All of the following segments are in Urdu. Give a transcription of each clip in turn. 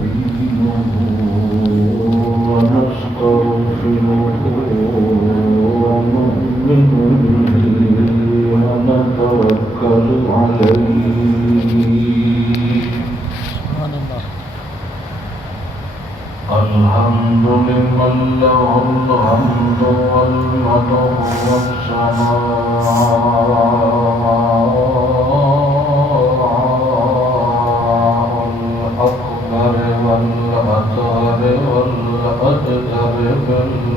ونستعينه ونستغفره ونؤمن به ونتوكل عليه. الحمد لمن له الحمد والمدح والثناء الأكبر والأطهر والأجدر بالحق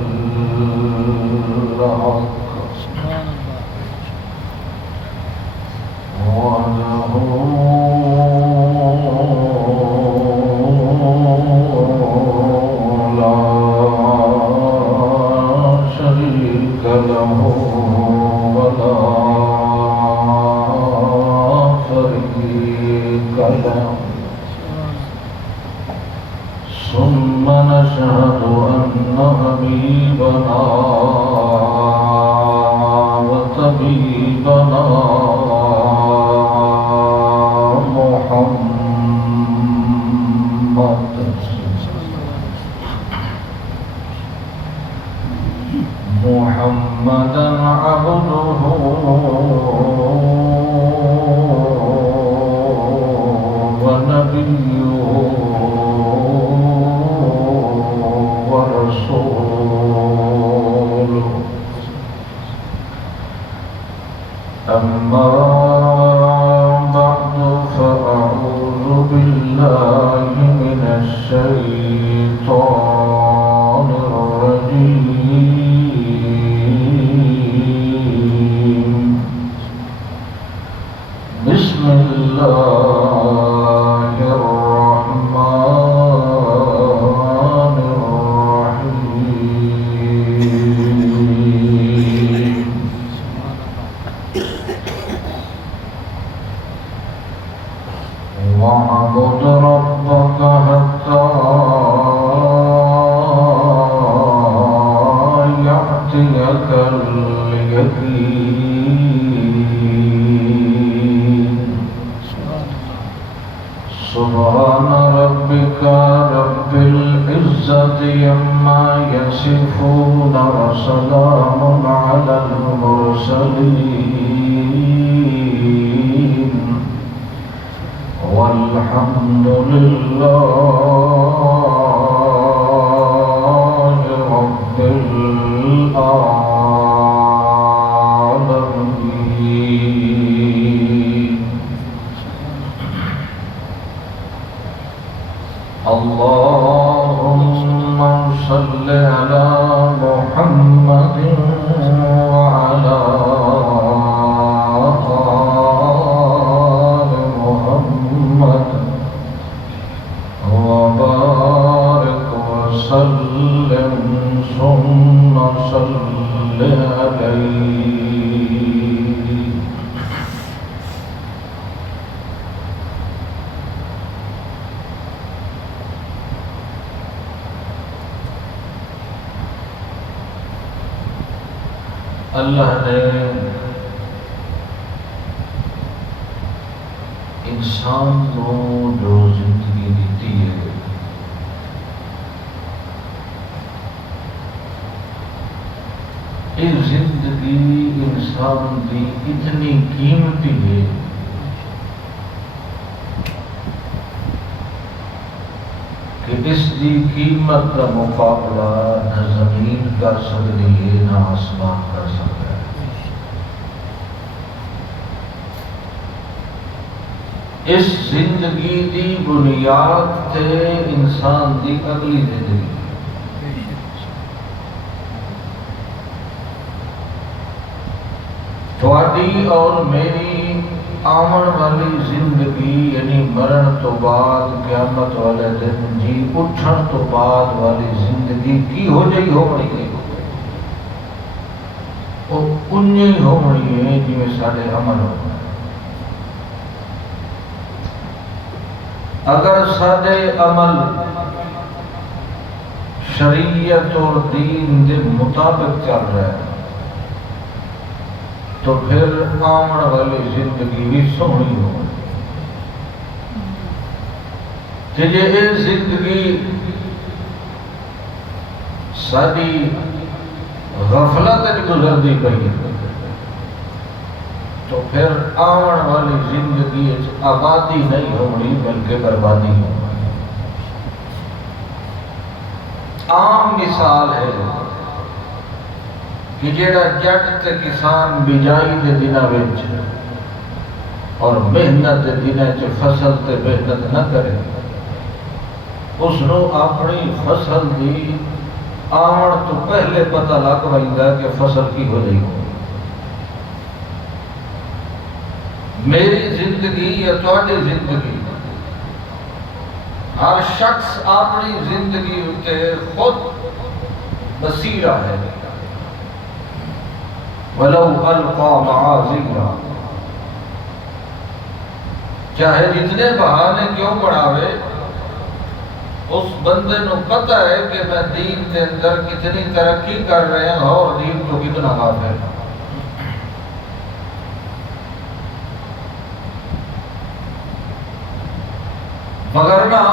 وله ثم نشهد أن حبيبنا وطبيبنا محمدا عبده ونبيه ورسوله. أما بعد فأعوذ بالله من الشيطان الرجيم. بسم الله الرحمن الرحيم. واعبد ربك حتى يأتيك اليقين. سبحان ربك رب العزة عما يصفون وسلام على المرسلين والحمد لله رب العالمين. اللهم صل على محمد وعلى آل محمد وبارك وسلم ثم صل عليه. اللہ نے انسان کو جو زندگی دیتی ہے یہ زندگی انسان کی اتنی قیمتی ہے کہ اس دی قیمت کا مقابلہ نہ زمین کر سکتی ہے نہ آسمان کر سکتا ہے. اس زندگی دی بنیاد تے انسان دی اگلی زندگی. تھوڑی اور میری آمن والی زندگی یعنی مرن تو بعد قیامت والے دن جی اٹھن تو بعد والی زندگی کی ہو جائی ہونی ہے وہ انہی ہونی ہے جی میں سارے عمل ہو. اگر سارے عمل شریعت اور دین کے مطابق چل رہا ہے تو پھر آمن والی زندگی بھی سونی ہو. کہ یہ زندگی ساری غفلت گزرتی پئی تو پھر آن والی زندگی آبادی نہیں ہونی بلکہ بربادی ہونی۔ عام مثال ہے کہ جیڑا جٹ تے کسان بجائی دے دنوں وچ اور محنت دے دنوں چ فصل تے محنت نہ کرے، اس نو اپنی فصل دی آمن تو پہلے پتہ لگ پیندا کہ فصل کی ہو جائے گی۔ میری زندگی یا تہاڈی زندگی، ہر شخص اپنی زندگی اتے خود بصیرہ ہے، وَلَوْ أَلْقَى مَعَاذِيرًا، چاہے جتنے بہانے کیوں بڑھاوے، اس بندے نو پتہ ہے کہ میں دین کے اندر کتنی ترقی کر رہے ہوں اور دین تو کتنا غافل ہے۔ مگر نہ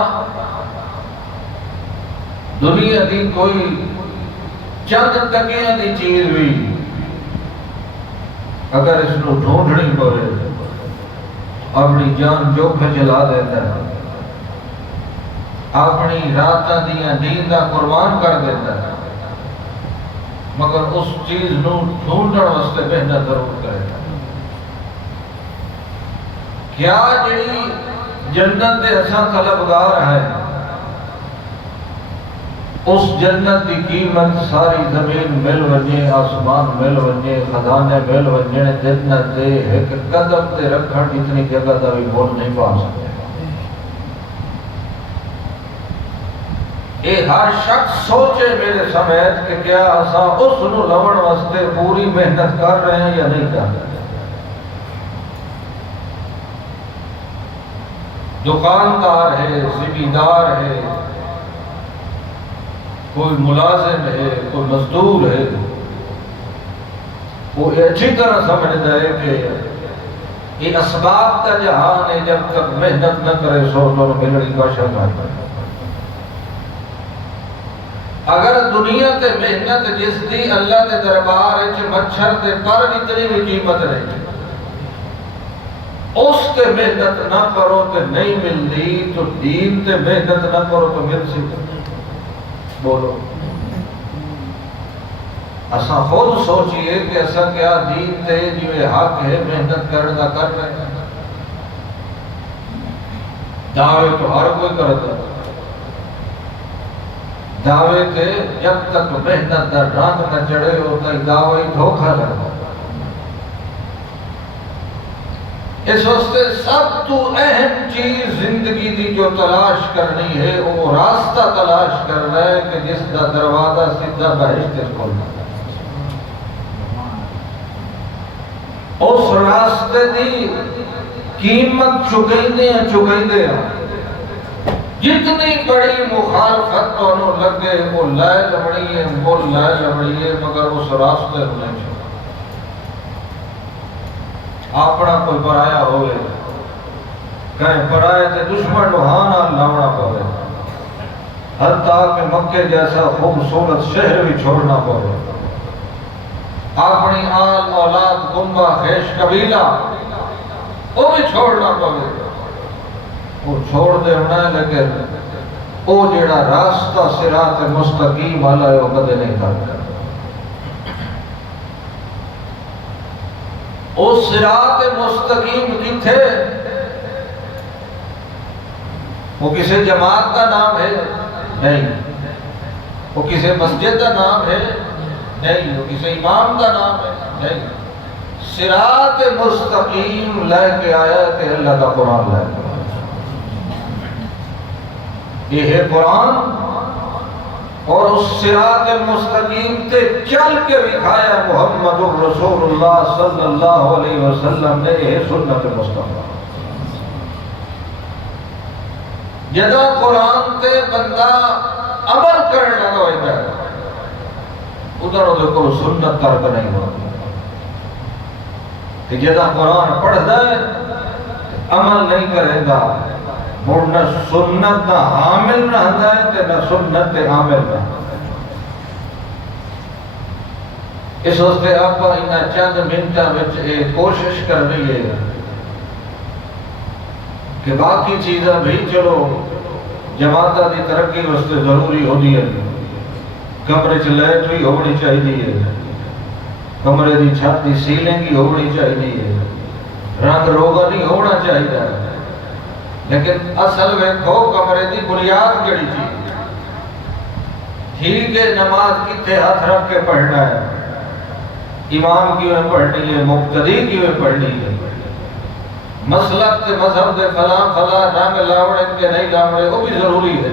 دنیا دی کوئی چند ٹکیاں دی چیز بھی اگر اس کو ڈھونڈنی پڑے اپنی جان جوکھ چلا دیتا ہے، اپنی راتاں دیاں نینداں قربان کر دیتا ہے، مگر اس چیز نو ڈھونڈن واسطے محنت ضرور کرے گا۔ کیا جڑی جنت دے اساں طلبگار ہیں، اس جنت دی قیمت ساری زمین مل ونجے، آسمان مل ونجے، خزانے مل ونجے، جنت دے ایک قدم تے رکھن اتنی جگہ دا بھی مول نہیں پا سکتے۔ اے ہر شخص سوچے میرے سمیت کہ کیا اساں اس نو لون واسطے پوری محنت کر رہے ہیں یا نہیں کر رہے۔ دکاندار ہے، زمیندار ہے، کوئی ملازم ہے، کوئی مزدور ہے، وہ اچھی طرح سمجھتا ہے کہ یہ اسباب کا جہان ہے، جب تک محنت نہ کرے سو تو ملنے کا شک آتا ہے۔ اگر دنیا تے محنت جس دی اللہ دے دربار ہے مچھر تے پر اتنی بھی قیمت نہیں، اس تے محنت نہ کرو تے نہیں ملتی، تو دین تے محنت نہ کرو تو مل سکتی۔ بولو اساں خود سوچئے کہ اساں کیا دین تے جو حق ہے محنت کرنا کر رہے ہیں۔ دعوے تو ہر کوئی کرتا ہے، دعوے تے جب تک محنت دا رنگ نہ چڑھے ہوتا ہے دعوے دھوکھا لگتا ہے۔ اس واسطے سب تو اہم چیز زندگی دی جو تلاش کرنی ہے وہ راستہ تلاش کرنا ہے کہ جس دا دروازہ سیدھا بہشت کھولنا ہے۔ اس راستے دی قیمت چکیندے ہیں، جتنی بڑی مخالفت تو لگے وہ لے لبڑی ہے، مگر اس راستے میں نہیں چھوڑ۔ اپنا کوئی پرایا ہوئے، کہیں پرائے تے دشمن وہاں نہ لاؤنا پڑے، حتیٰ کہ مکے جیسا خوبصورت شہر بھی چھوڑنا پڑے، اپنی آل اولاد گنبہ خیش قبیلہ وہ بھی چھوڑنا پڑے، وہ چھوڑ دے ہونا ہے، لیکن وہ جڑا راستہ صراط مستقیم والا ہے وہ کدے نہیں کرتا۔ وہ صراط مستقیم کتھے؟ وہ کسی جماعت کا نام ہے؟ نہیں۔ وہ کسی مسجد کا نام ہے؟ نہیں۔ وہ کسی امام کا نام ہے؟ نہیں۔ صراط مستقیم لے کے آیا کہ اللہ کا قرآن لے کے آیا۔ یہ ہے قرآن، اور اس صراط المستقیم تے چل کے دکھایا محمد الرسول اللہ صلی اللہ علیہ وسلم نے، یہ سنت مصطفیٰ۔ جدہ قرآن تے بندہ عمل کرنے لگا ہوئے ہے، ادھر ادھر کو سنت ترک نہیں ہوتی۔ کہ جدہ قرآن پڑھ دے عمل نہیں کرے گا، اور نہ سنت دا عامل رہندا ہے تے نہ سنت دے عامل رہندا ہے۔ اس واسطے آپ انہاں چند منٹاں وچ یہ کوشش کر رہی ہے کہ باقی چیزاں بھی چلو جماعتاں دی ترقی واسطے ضروری ہوندی ہے، کمرے چ لائٹ بھی ہونی چاہیے، کمرے دی چھت دی سیلنگ ہی ہونی چاہیے، رنگ روغن نہیں ہونا چاہیے، لیکن اصل ویکھو کمرے دی بنیاد کیڑی چیز ٹھیک ہے۔ نماز کتنے ہاتھ رکھ کے پڑھنا ہے، امام کیوں پڑھنی ہے، مقتدی کیوں پڑھنی ہے، مسلک تے مذہب دے فلاں فلاں رنگ لاوڑے کے نہیں لاوڑے وہ بھی ضروری ہے،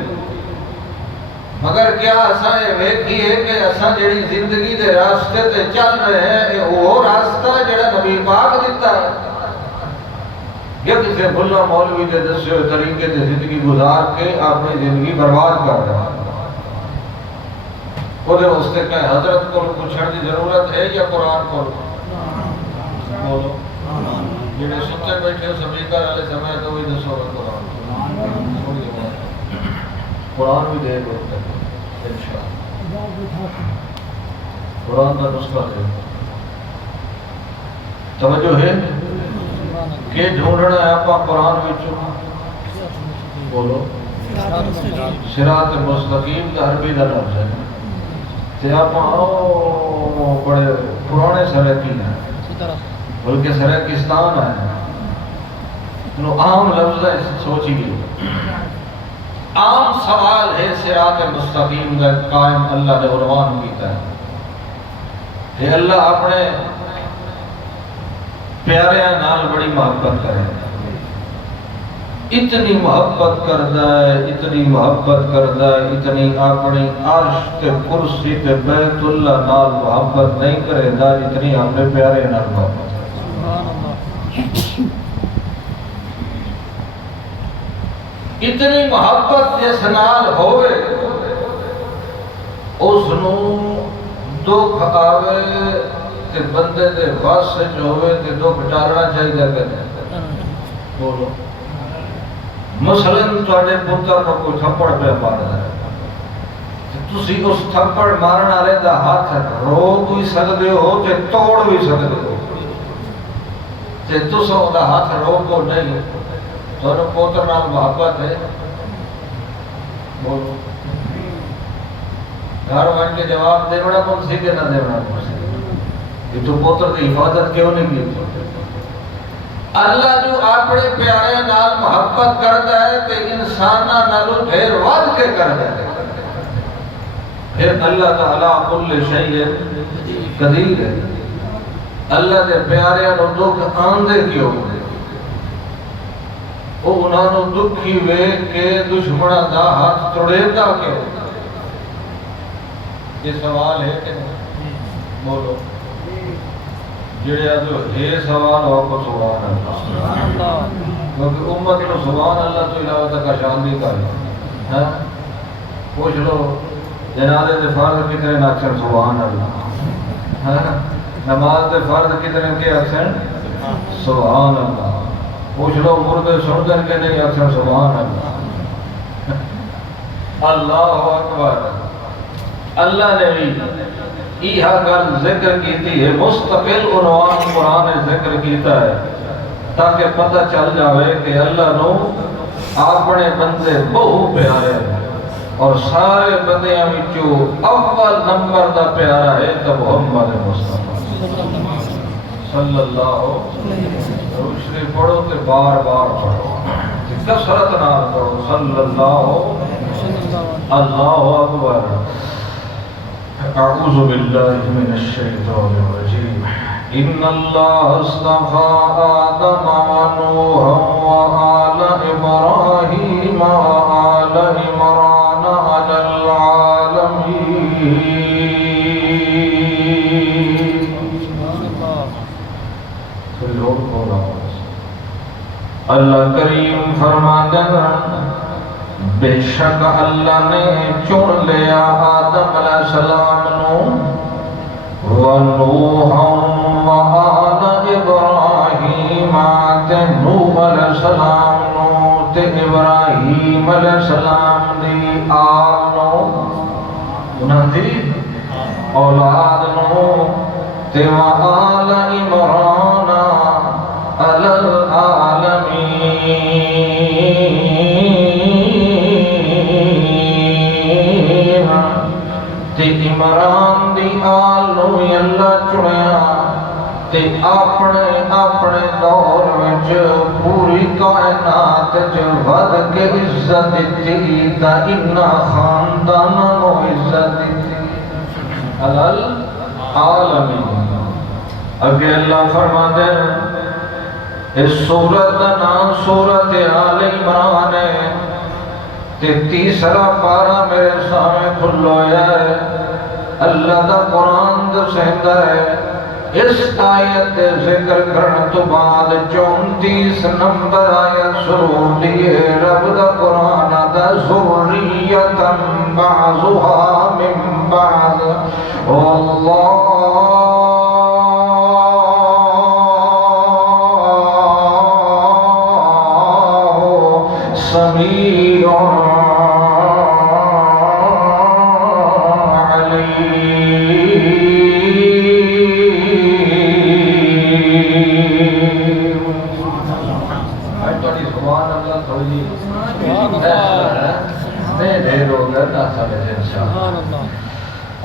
مگر کیا اساں یہ ویکھیے کہ اساں جڑی زندگی دے راستے تے چل رہے ہیں وہ راستہ جڑا نبی پاک دیتا ہے، یا کسی بھلا مولوی دے دسے ہوئے طریقے تے زندگی گزار کے اپنی زندگی برباد کر رہا ہے۔ وہ دے واسطے کہ حضرت کو پوچھنے کی ضرورت ہے یا قرآن کو بولو، جڑے ستے بیٹھے سپیکر والے سمے تو وہی دسو قرآن بھی دے دو قرآن کا نسخہ دے توجہ ہے کہ ڈھونڈنا ہے آپ قرآن وچوں بولو صراط مستقیم کا عربی کا لفظ ہے تے آپ بڑے پرانے سرکی ہیں بلکہ سرکستان ہے انہوں عام لفظ ہے سوچیے عام سوال ہے صراط مستقیم کا قائم اللہ نے عنوان کیتا ہے کہ اللہ اپنے پیاریاں نال بڑی محبت کرے، اتنی محبت کردا ہے، اتنی محبت کردا ہے، اتنی اپنی عرش تے کرسی تے بیت اللہ نال محبت نہیں کرے دا اتنی اپنے پیارے نال محبت کرے۔ اتنی محبت جس نال ہوئے اس نو دکھ آوے تے بندے دے بس وچ ہوئے تے دکھ ٹالنا چاہیے کہ بولو مثلاً تواڈے پتر نو کوئی تھپڑ پہ ماردا ہے تسی اس تھپڑ مارن والے دا ہاتھ روک بھی سکدے ہو تے توڑ بھی سکدے ہو تے تساں دا ہاتھ روکو نہیں، تھوڑا پوتر نال محبت ہے بولو گھر بن کے جواب دیونا کون سی کہ نہ دیونا کون سی کہ تو پوتر کی حفاظت کیوں نہیں کی؟ اللہ جو اپنے پیارے نال محبت کرتا ہے کہ انساناں نالوں ڈھیر ود کے کرتا ہے، پھر اللہ تعالیٰ کل شیء قدیر ہے۔ اللہ دے پیارے نو دکھ آندے کیوں وہ انہاں نو دکھی ویکھ کے دشمناں دا ہاتھ توڑیتا کیوں؟ یہ سوال ہے کہ بولو جڑے جو ہے سوال ہو کو سبحان اللہ، کیونکہ امت کو سبحان اللہ تو علاوہ تک شان نہیں کرے، پوچھ لو جنازے دے فرض کتنے اکثر سبحان اللہ، نماز دے فرض کتنے کے اکثر سبحان اللہ، پوچھ لو مردے سن کر کے نہیں اکثر سبحان اللہ، اللہ اکبر۔ اللہ نے بھی یہ گل ذکر کیتی ہے، مستقل عنوان قرآن نے ذکر کیتا ہے تاکہ پتہ چل جاوے کہ اللہ نو اپنے بندے بہت پیارے ہیں اور سارے بندیاں وچوں اول نمبر دا پیارا ہے تو محمد مصطفیٰ صلی اللہ روشنی پڑھو تے بار بار پڑھو کثرت نال پڑھو صلی اللہ اکبر۔ اعوذ باللہ من الشیطان الرجیم ان اللہ اصطفى آدم ونوحا وآل ابراہیم وآل عمران علی العالمین۔ اللہ کریم فرماتے ہیں بے شک اللہ نے چن لیا آدم علیہ السلام نو ونوحا وآل ابراہیم تے نوح علیہ السلام نو تے ابراہیم علیہ السلام دی آل نو انہاں دی اولاد نو تے وآل عمران علی العالمین تے عمران دی آل نو اللہ چنیا تے اپنے اپنے دور وچ پوری کائنات وچ ود کے عزت دتی تا انہاں خانداناں نو عزت دتی علل عالمین۔ اگے اللہ فرماتے ہیں اس سورت دا نام سورت آل عمران ہے تے تیسرا پارہ میرے سامنے کھلو ہے۔ اللہ دا قرآن دسیندا ہے اس آیت ذکر کرن تو بعد 34 نمبر آیت شروع دی ہے۔ رب دا قرآن دا ذریتا بعضها من بعض واللہ سمیع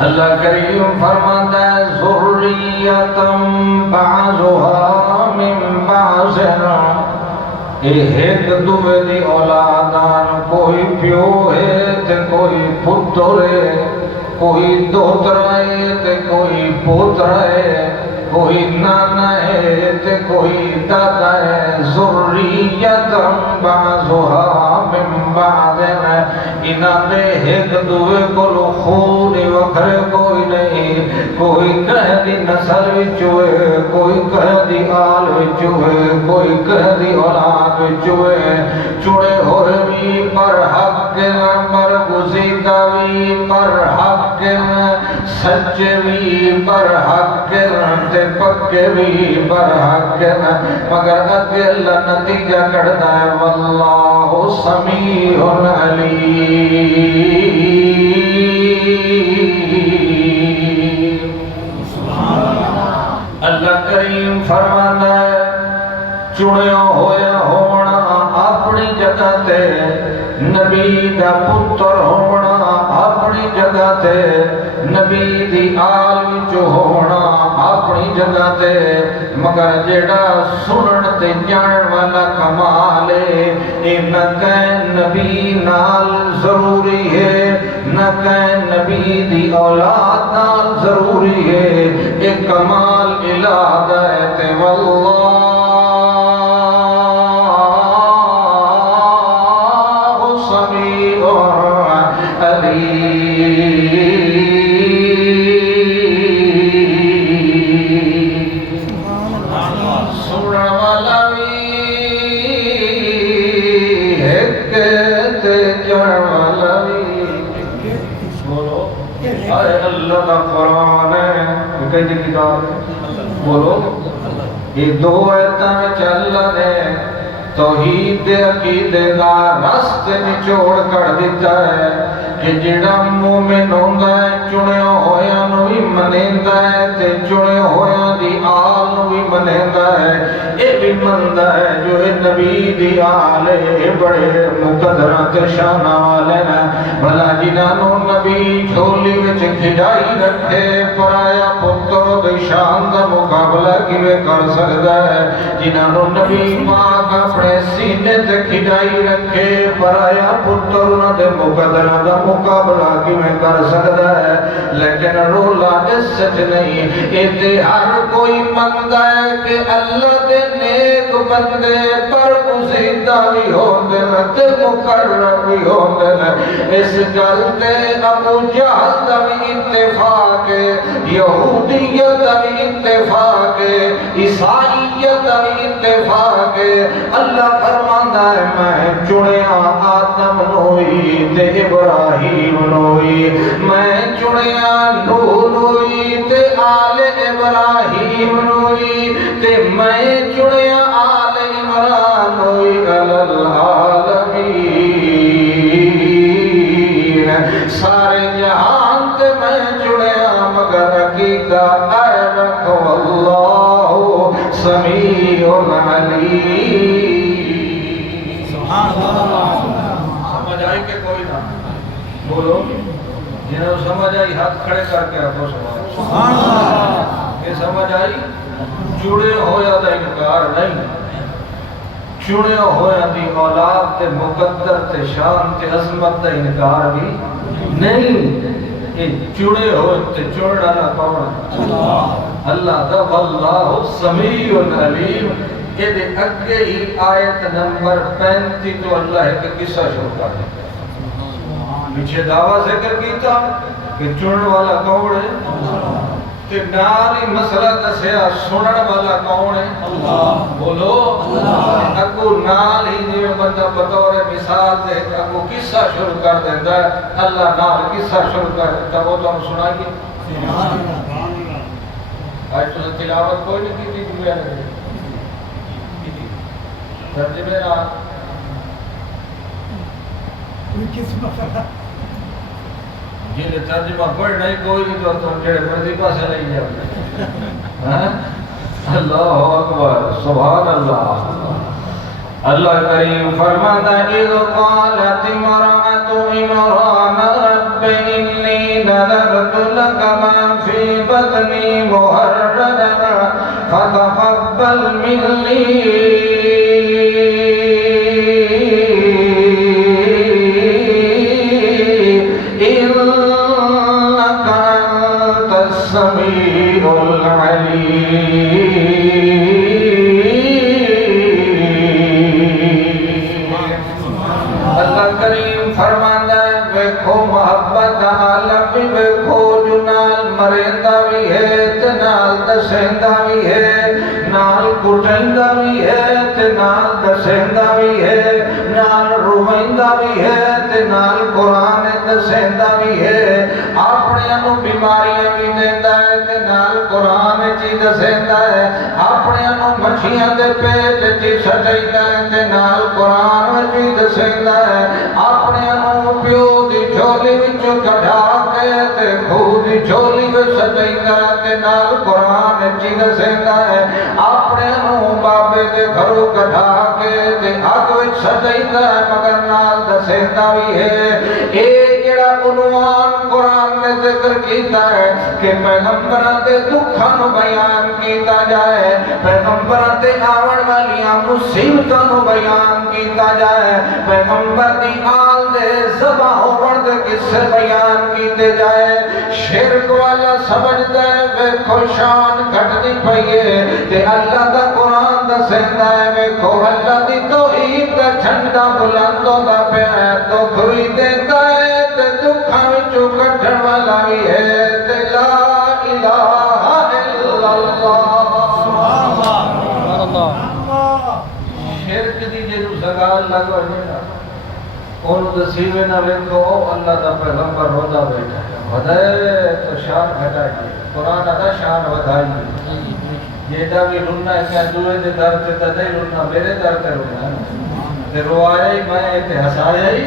اللہ کریم فرماتا ہے ذریتم بعضها من بعض ایک دوے دی اولادان کوئی پیو ہے تے کوئی پتر ہے کوئی دوترا ہے تے کوئی پوترا ہے کوئی نانا ہے تے کوئی دادا ہے ذریتم بعضها من بعض انہاں دے ایک دوے کولو خون وکھرے کوئی نہیں کوئی کہہ دی نسل وچ ہوئے کوئی کہہ دی آل وچ ہوئے کوئی کہہ دی اولاد وچ ہوئے چڑے ہوئے بھی پر حق برگزیدہ بھی پر حق سچے بھی پر حق تے پکے بھی پر حق مگر اگے اللہ نتیجہ کڑتا ہے واللہ سمیع علیم۔ اللہ کریم فرماتا ہے چنیا ہویا ہونا اپنی جگہ تے نبی دا پتر ہونا اپنی جگہ تے نبی دی آل وچ ہونا اپنی جگہ تے مگر جیڑا سنن تے جان والا کمال ہے اے نہ کہ نبی نال ضروری ہے نہ کہ نبی دی اولاد نال ضروری ہے اے کمال الہ ہے تے واللہ سمیع علیم۔ اللہ کا قرآن ہے کہتے کتاب بولو یہ دو آیتاں وچ اللہ نے توحید دے عقیدے دا راستے نچوڑ کر دیتا ہے کہ جڑا مومن ہوندا ہے چنیا ہویاں نو بھی منیندا ہے تے چنیا ہویاں دی آل نو بھی منیندا ہے اے بھی مندا ہے جو اے نبی دی آل ہے بڑے مقدراں تے شاناں والے نے بھلا جنہاں نو نبی جھولی وچ کھڈائی رکھے پرایا پتر دی شان دا مقابلہ کیویں کر سکدا ہے جنہاں نو نبی پاک اپنے سینے تے کھڈائی رکھے پرایا پتر انہاں دے مقدراں دا مقابلہ کیویں کر سکدا ہے لیکن رولا اس سچ نہیں اے تے ہر کوئی منگدا ہے کہ اللہ دے نیک بندے پر گزیدہ بھی ہوندے تے مقرر بھی ہوندے اس گل تے ابو جہل دا بھی اتفاق ہے یہودیت دا بھی اتفاق ہے عیسائیت دا بھی اتفاق ہے اللہ فرماندا ہے میں چنیا آدم نوئی تے ابراہیم نوئی میں چنیا نوح نوئی تے آل ابراہیم نوئی تے میں چنیا آل عمران نوئی علی العالمین۔ سارے جہان تے میں جڑیا مگر عقیدہ اے رکھو اللہ سمیع علیم۔ سبحان اللہ۔ سمجھ آئی کہ کوئی نہ بولو؟ جنہوں سمجھ آئی ہاتھ کھڑے کر کے رکھو سبحان اللہ۔ یہ سمجھ آئی؟ جڑے ہویا دا انکار نہیں، چنے ہویا دی اولاد تے مقدر تے شان تے عظمت دا انکار بھی نہیں۔ یہ چنے ہوئے تے چڑھنا نہ کون؟ اللہ دا واللہ سمیع علیم۔ یہ دے اگے ہی آیت نمبر 35 تو اللہ ایک قصہ شروع کر دیتا ہے۔ پیچھے دعویٰ ذکر کیتا کہ چنن والا کون ہے؟ تے نال ہی مسئلہ دسیا سنن والا کون ہے؟ اللہ۔ بولو اگو نال ہی جو بندہ بطور مثال دے اگو قصہ شروع کر دیتا ہے، اللہ نال قصہ شروع کر دیتا ہے، وہ تو ہم سنائیے۔ آج تو تلاوت کوئی نہیں کی تھی دنیا نے ترجمے رات جنہیں ترجمہ پڑھ نہیں کوئی نہیں تو تم جڑے مرضی پاسے نہیں جاؤ۔ اللہ اکبر سبحان اللہ۔ اللہ کریم فرماتا اذ قالت امرأة عمران رب انی نذرت لك ما في بطني محررا فتقبل مني السمیع العلیم۔ اللہ کریم فرماتا ہے ویکھو محبت عالم بھی ویکھو جو نال مریندا بھی ہے تے نال دسیندا بھی ہے، نال کٹیندا بھی ہے تے نال دسیندا بھی ہے، نال رویندا بھی ہے تے نال قرآن دسیندا بھی ہے، اپنے انو بیماریاں بھی دیندا ہے تے نال قرآن چی دسیندا ہے، اپنے انو مچھیاں دے پیٹ چی سٹیندا ہے تے نال قرآن چی دسیندا ہے، اپنے انو پیو دی جھولی وچوں کڈھا کے تے خو دی جھولی وچ سٹیندا ہے تے نال قرآن چی دسیندا ہے، اپنے انو بابے دے گھروں کڈھا کے تے اگ وچ سٹیندا ہے مگر نال دسیندا بھی ہے۔ اے جڑا عنوان قرآن نے ذکر کیتا ہے کہ پیغمبراں دے دکھاں نو بیان کیتا جائے، پیغمبراں تے آون والیاں مصیبتاں نو بیان کیتا جائے، پیغمبر دی آل دے ذبح ہون دے قصے بیان کیتے جائے، شرک والا سمجھدا ہے ویکھو شان گھٹدی پئی ہے تے اللہ دا قرآن دسیندا ہے ویکھو اللہ دی توحید دا جھنڈا بلند ہوندا پیا ہے، دکھ وی دیندا ہے تے دکھاں وچوں کڈھن والا بھی ہے تے لا الہ الا اللہ۔ سبحان اللہ۔ شرک دی جنوں زگال لگ وجے نا اونوں دسیوے نہ ویکھو اللہ دا پیغمبر رودا بیٹھا ہے، ودائے تو شان گھٹائیے، قرآن دا شان ودائیے، جیڑا بھی رونا ہے کہ دوئے دے در تے تدے رونا میرے در تے رونا ہے تے روایا ہی میں تے ہسایا ہی۔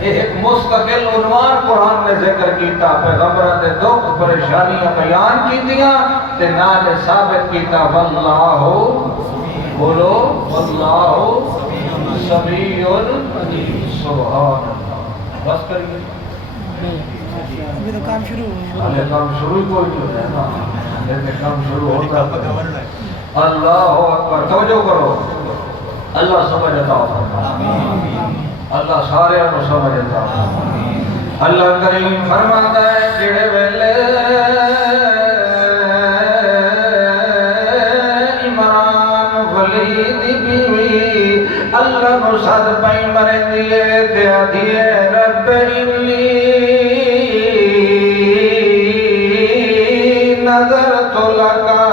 یہ ایک مستقل عنوان قرآن نے ذکر کیتا، پیغمبران دے دکھ پریشانیاں بیان کیتیاں تے نال ثابت کیتا واللہ بولو واللہ سمیع سبحان اللہ۔ بس کریے ابھی تو کام شروع ہو ابھی کام شروع کوئی تو ہے نا، لیکن کام شروع ہوتا ہے۔ اللہ اکبر توجہ کرو، اللہ سمجھ عطا فرمائے، اللہ سارے انو سمجھ عطا فرمائے۔ اللہ کریم فرماتا ہے جڑے ویلے عمران ولی دی بیوی اللہ نو صد پئی مرن دیے تے آدھیے رب انی نظرت لکا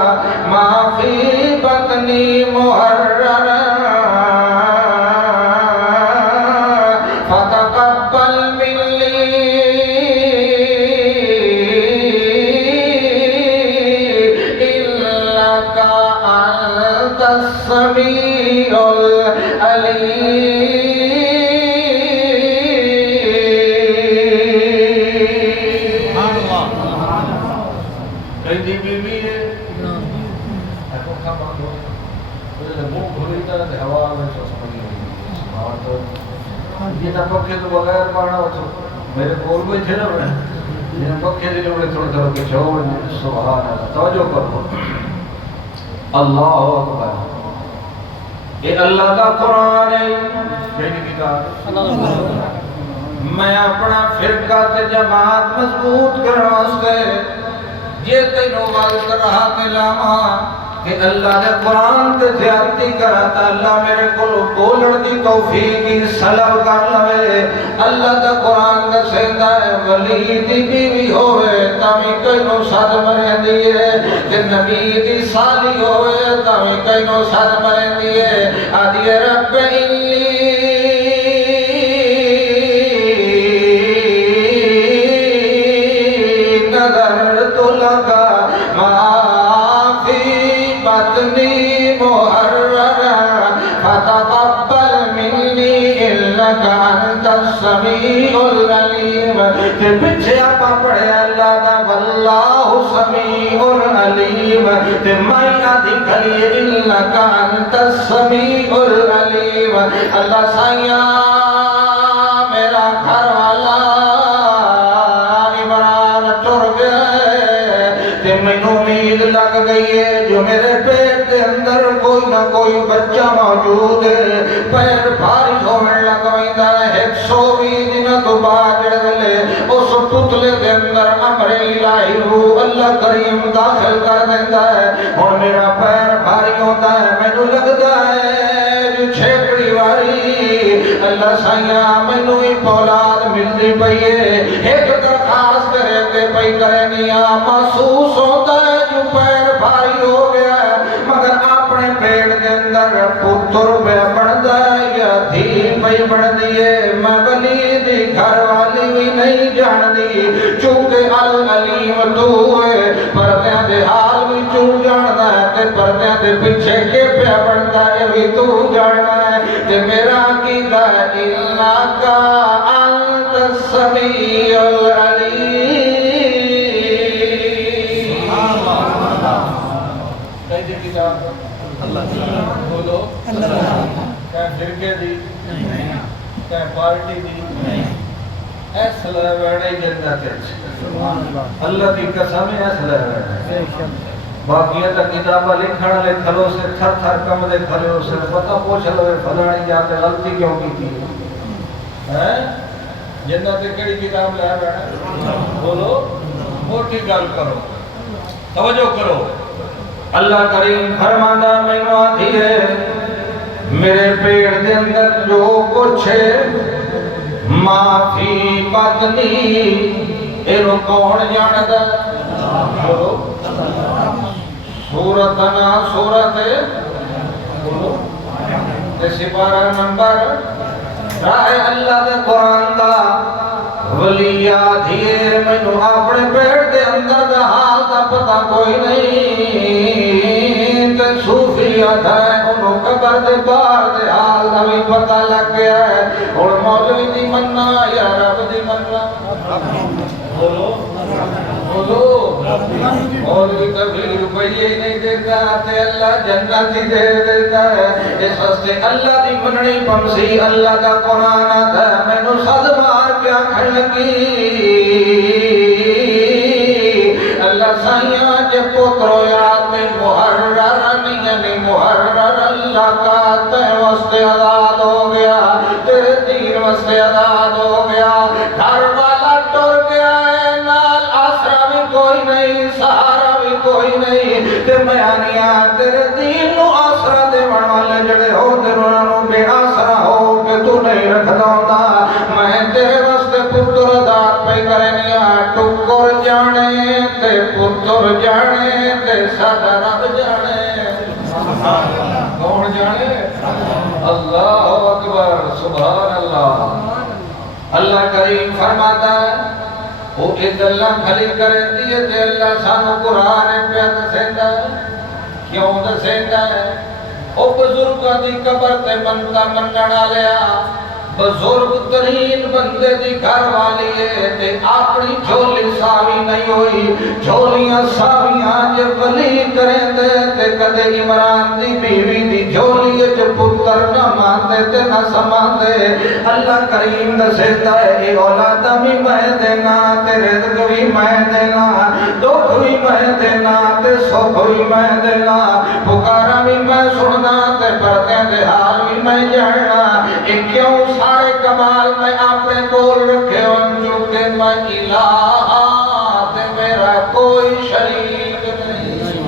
ما فی بطنی محررا فتقبل منی انک انت السمیع العلیم۔ جنہیں پکھے تو بغیر پانا ہو تو میرے کول بھی تھے نا میں جنہیں پکھے دی لوڑے تھوڑے تھوڑے کے چھوڑ سبحان اللہ توجہ کرو اللہ اکبر یہ اللہ کا قرآن ہے میری کتاب میں اپنا فرقہ تے جماعت مضبوط کرنا واسطے یہ تینوں وعد کر رہا تے لاما کہ اللہ نے قرآن تے زیادتی کرا تا اللہ میرے کو بولن دی توفیق سلب کر لوے اللہ دا قرآن دا سیدہ ہے ولی دی بیوی ہوئے تامی کئینوں ساتھ مرے دیئے کہ نبی دی سالی ہوئے تامی کئینوں ساتھ مرے دیئے آدھی رب انی نظرت لگا بطنی محررا فتقبل منی انک انت السمیع العلیم کہ پچھے آپا پڑھے اللہ دا واللہ سمیع العلیم کہ میں آدھی کھلی انک انت السمیع العلیم اللہ سائیاں میرا گھر والا عمران ٹر گیا کہ میں امید لگ گئی ہے جو میرے پیٹ کے اندر کوئی نہ کوئی بچہ موجود ہے پیر بھاری ہونے لگوائندہ ہے 120 دن تو بعد لے اس پتلے کے اندر امر الہی روح اللہ کریم داخل کر دیتا ہے اور میرا پیر بھاری ہوتا ہے میں نو لگتا ہے جو چھیکڑی واری اللہ سائیاں میں نو ہی پولاد ملتی پئی ہے ایک درخواست کرے کہ پئی کرے نیا محسوس ہوتا ہے جو پیر بھاری ہو گیا ہے مگر اپنے پیڑ کے اندر پتر پہ بڑھ دائے یا دھی پہ بڑھ دیئے میں ولی دی گھر والی بھی نہیں جان دی چونکہ العلیم تو ہے پردیاں دے حال بھی چون جاننا ہے تے پردیاں دے پیچھے کے پہ بڑھ دائے بھی تو جاننا ہے تے میرا عقیدہ اللہ کا انت السمیع العلیم اللہ بولو کہیں فرقے دی کہیں پارٹی دی ایسا لڑائی جنت ہے اللہ کی قسم ہے ایسا لڑائی باقیہ تا کتابہ لکھن لے کھلو سے تھر تھر کم دے کھلو سے پتہ پوچھ لوے فلانی جاتے غلطی کیوں کی تھی جنت کڑی کتاب لے بیٹھا بولو موٹی گل کرو توجہ کرو اللہ کریم فرمانا میں نو آتی ہے میرے پیڑ دے اندر جو کچھ ہے معافی بطنی انہو کون جاندہ بولو سورتنا سورت بولو سپارہ نمبر رائے اللہ دے قرآن دا ولی آدھیے میں نو اپنے پیڑ دے اندر دا حال دا پتہ کوئی نہیں تے صوفی آدھا ہے انہوں قبر دے بار دے حال دا بھی پتہ لگ گیا ہے اور مولوی دی مننا یا رب دی مننا بولو بولو مولوی کبھی روپیے نہیں دیتا تے اللہ جنت ہی دے دیتا ہے اس واسطے اللہ دی مننی پمسی اللہ دا قرآن آتا ہے میں نو صد مار کے آنکھن لگی اللہ سائیاں جے پترو یاتے محرر یعنی محرر اللہ کا تے واسطے آزاد ہو گیا تیرے دین واسطے آزاد ہو گیا گھر والا ٹر گیا ہے نال آسرا بھی کوئی نہیں سہارا بھی کوئی نہیں تے میں آنیا تیرے دین نو آسرا دے والے جڑے ہو تے انہوں بے آسرا ہو کہ تو نہیں رکھ دوندا میں تیرے واسطے پتر دار پہ کرنیا ٹکر جانے تے پتر جانے تے ساڈا رب جانے کون جانے اللہ اکبر سبحان اللہ اللہ کریم فرماتا ہے وہ ایک اللہ کھلی کریں دیئے تے اللہ سانو قرآن پہ دسیندا ہے کیوں دسیندا ہے او بزرگاں دی قبر تے منتا مننا لیا بزرگ ترین بندے دی گھر والی ہے تے اپنی جھولی ساوی نہیں ہوئی جھولیاں ساویاں جے ولی کریں دے تے کدے عمران دی بیوی دی جھولی جو پتر پتر نہ ماندے تے نہ سماندے اللہ کریم دسیتا ہے اے اولاد بھی میں دینا تے رزق بھی میں دینا دکھ بھی میں دینا تے سکھ بھی میں دینا پکارا بھی میں سننا تے پردے دے حال بھی میں جاننا اے کیوں سارے کمال میں اپنے کول رکھے ہوں جو کہ میں الہ تے میرا کوئی شریک نہیں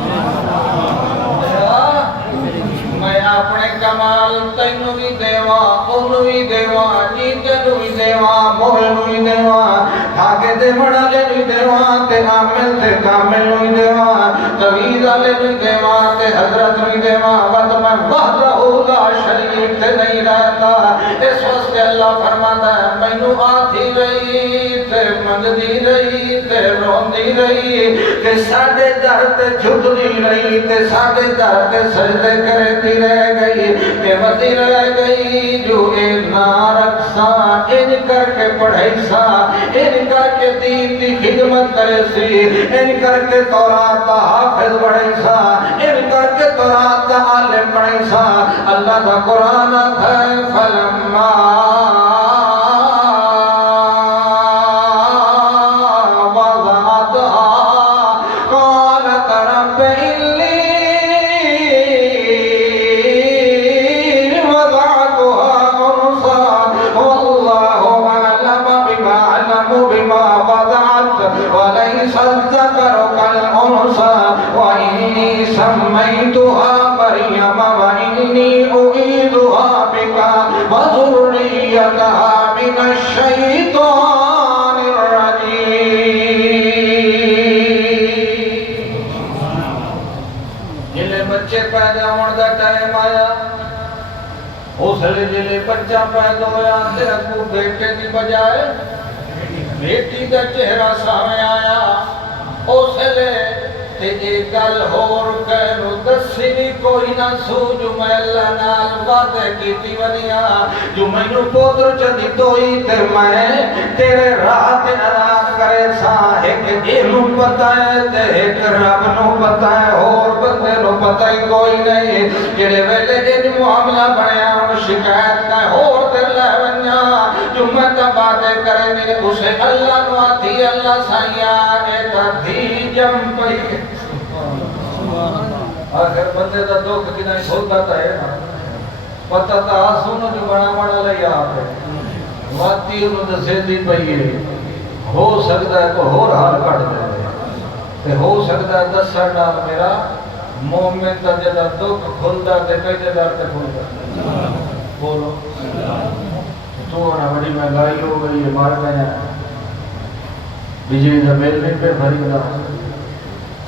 میں اپنے کمال تینوں بھی دیواں انہوں بھی دیواں جیتے نو بھی دیواں موہ نو بھی دیواں تھاکے دے بڑا لے بھی دیواں تے عامل تے کامل نو بھی دیواں تویز آلے بھی دیواں تے حضرت بھی دیواں وقت میں وحدہ لا شریک تے نہیں رہتا اس وقت اللہ فرماتا ہے میں نو آتی رہی تے منگدی رہی تے روندی رہی تے ساڑے در تے جھکدی رہی تے ساڑے در تے سجدے کرتی رہ گئی تے وطی رہ گئی جو نہ رکھسا ان کر کے پڑھائی سا ان کر کے دین دی خدمت کرے سی ان کر کے تورات حافظ بڑھائی سا ان کر کے تورات عالم بڑھائی سا اللہ دا قرآن ہے فلما سميتها مريم وإني أعيذها بك وذريتها من الشيطان الرجيم جلے بچے پیدا ہونے دا ٹائم آیا اس لئے جلے بچہ پیدا ہویا تے ابو بیٹے کی بجائے بیٹی دا چہرہ سامنے آیا اس لئے تے ایک گل ہور کہنو دسی بھی کوئی نہ سو جو میں اللہ نال وعدہ کیتی ونیا جو میں نو پوتر چدی توئی تے میں تیرے راہ تے اراد کرے سا ایک اینو پتہ ہے تے ایک رب نو پتہ ہے اور بندے نو پتہ ہی کوئی نہیں جڑے ویلے ان معاملہ بنیا شکایت کا اور تے لے ونیا جو میں تبادے کرے میرے اسے اللہ نو آتی اللہ سائیاں اے تا دھی جم پئی آخر بندے دا دکھ کنا ہی کھولتا ہے نا پتہ تا آسونو جو بنا بنا لئی آپ ہے واتی انہوں نے زیدی پئیے ہو سکتا ہے تو ہور حال کٹ دے تے ہو سکتا ہے 10 سال میرا مومن تا جدا دکھ کھلتا تے کئی جدار تے کھلتا بولو تو نا بڑی مہنگائی ہو گئی ہے مار گئے ہیں بجلی دا بیل نہیں پہ بھری گا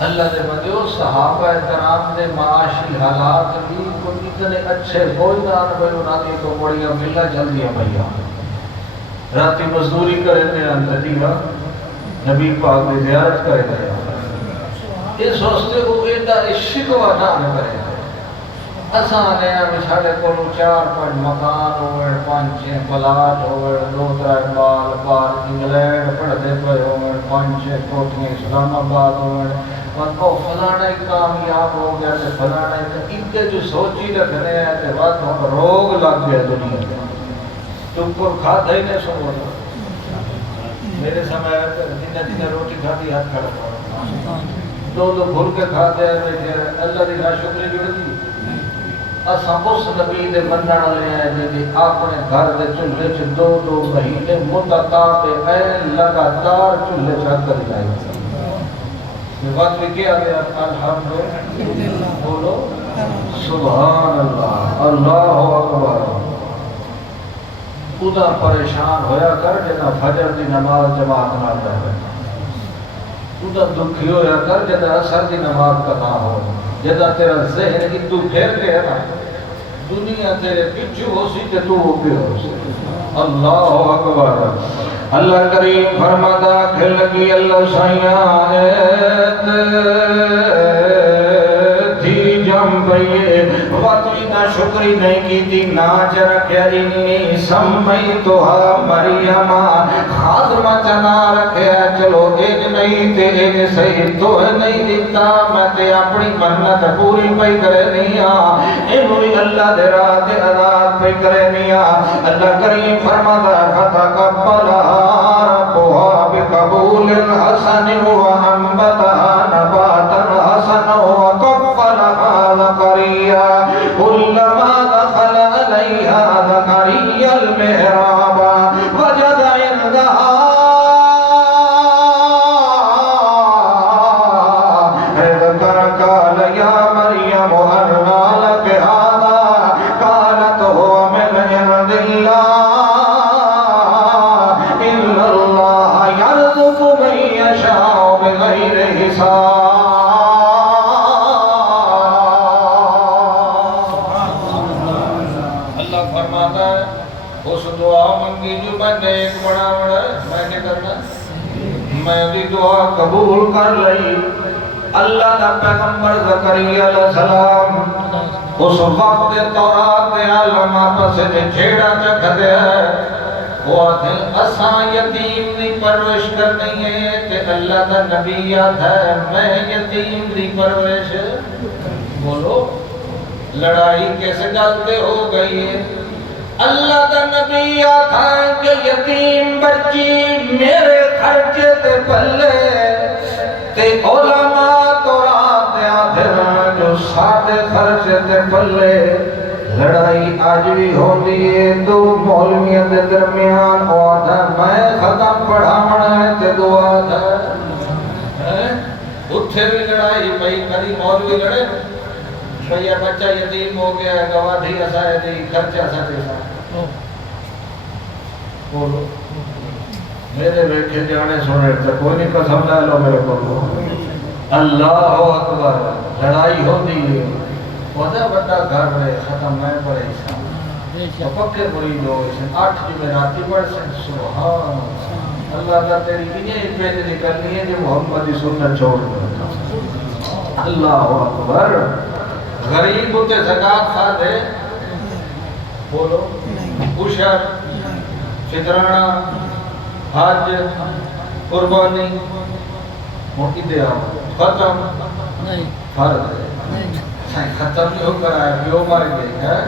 اللہ دے بندیو صحابہ کرام دے معاشی حالات بھی کوئی اتنے اچھے کوئی نہ بھئی راتی کو بڑیاں ملنا جلدی بھیا راتی مزدوری کرے تے اندر نبی پاک دی زیارت کرے تے اس واسطے کو ایڈا شکوا نہ کرے اساں نے ساڈے کول 4-5 مکان ہوئے 5-6 پلاٹ ہوئے 2-3 بال بار انگلینڈ پڑھتے پے ہوئے 5-6 کوٹھیاں اسلام آباد ہوئے اور فلانا ایک کامیاب ہو گیا تے فلانا ایک جو سوچی رکھنے ہیں تے بات روگ لگ گیا دنیا میں تم کو کھاتا ہی نہیں سو میرے سمے جنہیں روٹی کھاتی ہاتھ کھڑا دو بھول کے کھاتے ہیں اللہ دی ناشکری جڑ دی اساں اس نبی دے منن والے ہیں جے اپنے گھر دے چولہے چ 2-2 مہینے متتابع لگاتار چولہے چاک کر جائے یہ بات بھی کیا گیا الحمدللہ بولو سبحان اللہ اللہ اکبر خدا پریشان ہویا کر جنا فجر دی نماز جماعت نہ پڑھے خدا دکھی ہویا کر جنا عصر دی نماز قضا ہو جدا تیرا ذہن اتو پھیر گیا نا دنیا تیرے پیچھے ہو سی تے تو ہو پہ ہو سی اللہ اکبر اللہ کریم فرماتا کھل لگی اللہ سائیان تھی جم پئیے وقتی نہ شکری نہیں کی تھی ناچ رکھیا انی سمیتوہا مریم خادمہ چنا رکھیا چلو ایک نہیں تے ایک صحیح تو نہیں دیتا میں تے اپنی منت پوری پئی کرے نہیں اینو بھی اللہ دے راہ تے آزاد پئی کرے نہیں اللہ کریم فرماتا فتقبلها ربها بقبول حسن وانبتها نباتا حسنا وكفلها زكريا كلما دخل عليها زكريا المحراب وجد عندها قال يا مريم أنى لك هذا قالت هو من عند الله إن الله يرزق من يشاء بغير حساب اللہ فرماتا ہے اس دعا منگی جو میں نے ایک بڑا میں نے کرنا میں دی دعا قبول کر لئی اللہ دا پیغمبر زکریا علیہ السلام اس وقت تورات دے عالم آپس سے چھیڑا چکھتے ہیں وہ دل اساں یتیم دی پرورش کرنی ہے کہ اللہ دا نبی آتا ہے میں یتیم دی پرورش بولو لڑائی کیسے ڈالتے ہو گئی ہے اللہ دا نبی آتا ہے کہ یتیم بچی میرے خرچے تے پلے تے علماء جو سادے خرچے تے پلے لڑائی آج بھی ہوتی ہے دو مولویوں کے درمیان آدھا میں ختم پڑھانا ہے تے دو آدھا اتھے بھی لڑائی بھئی کدی مولوی لڑے بھئی بچہ یتیم ہو گیا ہے گواہی اسائے دی خرچہ ساتھ بولو میرے بیٹھے جانے سنے تو کوئی نہیں قسم لے لو میرے کو اللہ اکبر لڑائی ہوتی ہے بڑا بڑا گھر ہے ختم میں پڑے اسے پکے مرید ہو اسے 8 جمعراتی پڑھ سے سبحان اللہ کا تیری انہیں پیج نکلنی ہے جو محمدی سنت چھوڑ کر اللہ اکبر غریب ہوتے زکاة کھا دے بولو عشر فطرانہ حج قربانی موٹی دے آؤ ختم فرض ہے ختم نہیں ہو کر آئے پیو مر گئی ہے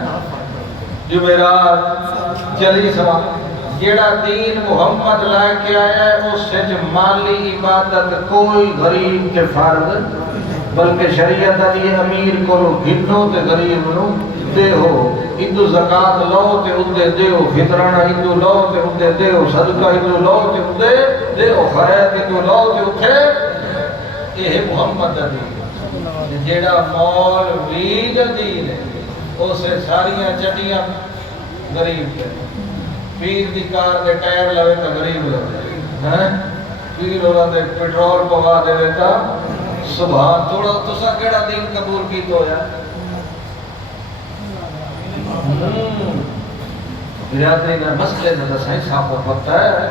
جمعرات چلی سوا جیڑا دین محمد لائے کے آیا ہے اس سے جو مالی عبادت کوئی غریب کے فرض بلکہ شریعت علی امیر کو گھنو تے غریب نو دے ہو ہندو زکاة لو تے اندے دے ہو فطرانہ ہندو لو تے اندے دے ہو صدقہ ہندو لو تے اندے دے ہو خیرات ہندو لو تے اٹھے یہ محمد دین جیڑا مولوی دین ہے اسے ساریاں چٹیاں غریب کے پیر دی کار دے ٹائر لوے تا غریب لوے پیر اور دے پیٹرول پوا دے تا سبحان تھوڑا تسا کیڑا دین قبول کی تو یا برادری کا مسئلے کا صحیح صاحب کو پتہ ہے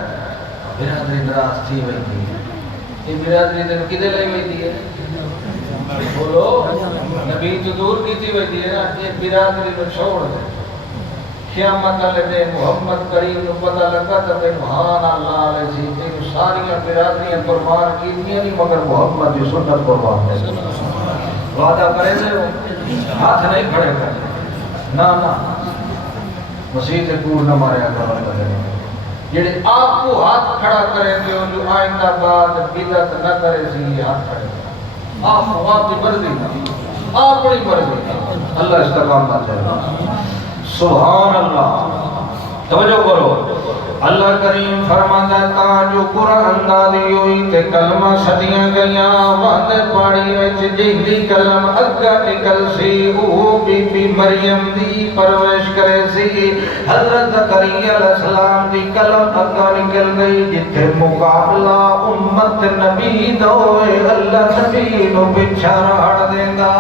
برادری ناراض تھی ہوئی تھی یہ برادری نے کدے لئی ہوئی تھی ہے بولو نبی تو دور کی تھی ہوئی تھی ہے نا یہ برادری کو چھوڑ دے قیامت والے دن محمد کریم کو پتہ لگا تو سبحان اللہ علیہ سی تے ساری برادریاں قربان کی نہیں مگر محمد کی سنت قربان ہے وعدہ کرے دے ہاتھ نہیں کھڑے کرے نا نا مسیح سے کور نہ مارے کرے جڑے آپ کو ہاتھ کھڑا کریں گے جو آئندہ بعد بدعت نہ کرے سی ہاتھ کھڑے آپ کی مرضی آپ بڑی مرضی اللہ استقامت ہے سبحان اللہ توجہ کرو اللہ کریم فرماتا ہے جو قرآن نازل ہوئی تے کلمہ صدیاں گئیاں وعدے پاڑی وچ جہدی کلم اگا نکل سی او بی بی مریم دی پرورش کرے سی حضرت زکریا علیہ السلام دی کلم اگا نکل گئی جتھے مقابلہ امت نبی دوئے اللہ نبی نو پچھا رہڑ دیندا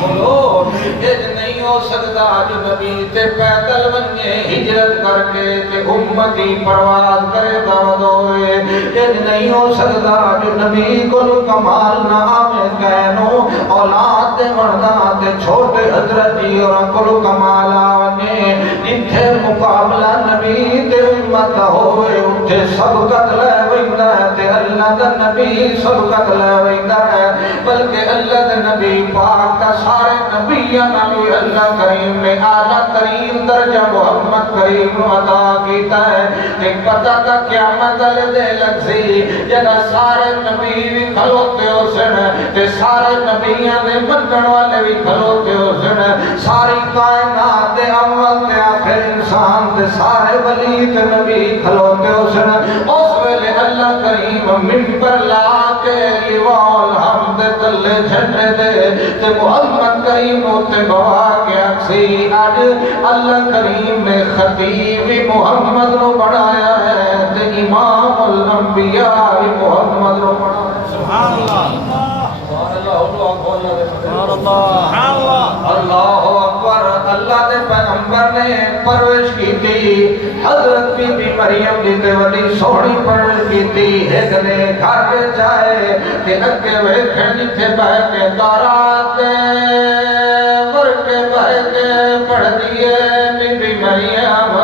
بولو اج نہیں ہو سکتا جو نبی تے پیدل بنے ہجرت کر کے تے امتی پرواز کرے دعوت ہوئے یہ نہیں ہو سکتا جو نبی کو کمال نہ آمد کہنو اولاد دے مردہ تے چھوٹے حضرت جی اور کو کمال آنے جتھے مقابلہ نبی تے امت ہوئے اتھے سب قتل ہے ویندہ تے اللہ دا نبی سبقت لے ویندا ہے بلکہ اللہ دے نبی پاک کا سارے نبیاں نبی اللہ کریم نے اعلیٰ ترین درجہ محمد کریم نو عطا کیتا ہے تے پتہ تا قیامت والے دے لگ سی جدا سارے نبی بھی کھلوتے ہو سن تے سارے نبیاں دے منن والے بھی کھلوتے ہو سن ساری کائنات دے اول تے آخر انسان دے سارے ولی تے نبی کھلوتے ہو سن اس ویلے اللہ کریم منبر لا کے لواء الحمد تلے جھنڈے دے تے محمد کریم تے بوا کے اکسی اج اللہ کریم نے خطیب محمد نو بنایا ہے تے امام الانبیاء محمد نو بنایا ہے سبحان اللہ سبحان اللہ اللہ اکبر اللہ دے پیغمبر نے پرورش کی تھی حضرت بی بی مریم دی تے وڈی سونی پرورش کی تھی ایک نے گھر کے جائے تے اگے ویکھن جتھے بیٹھ کے دارات ورکے بیٹھ کے پڑھ دیے بی بی مریم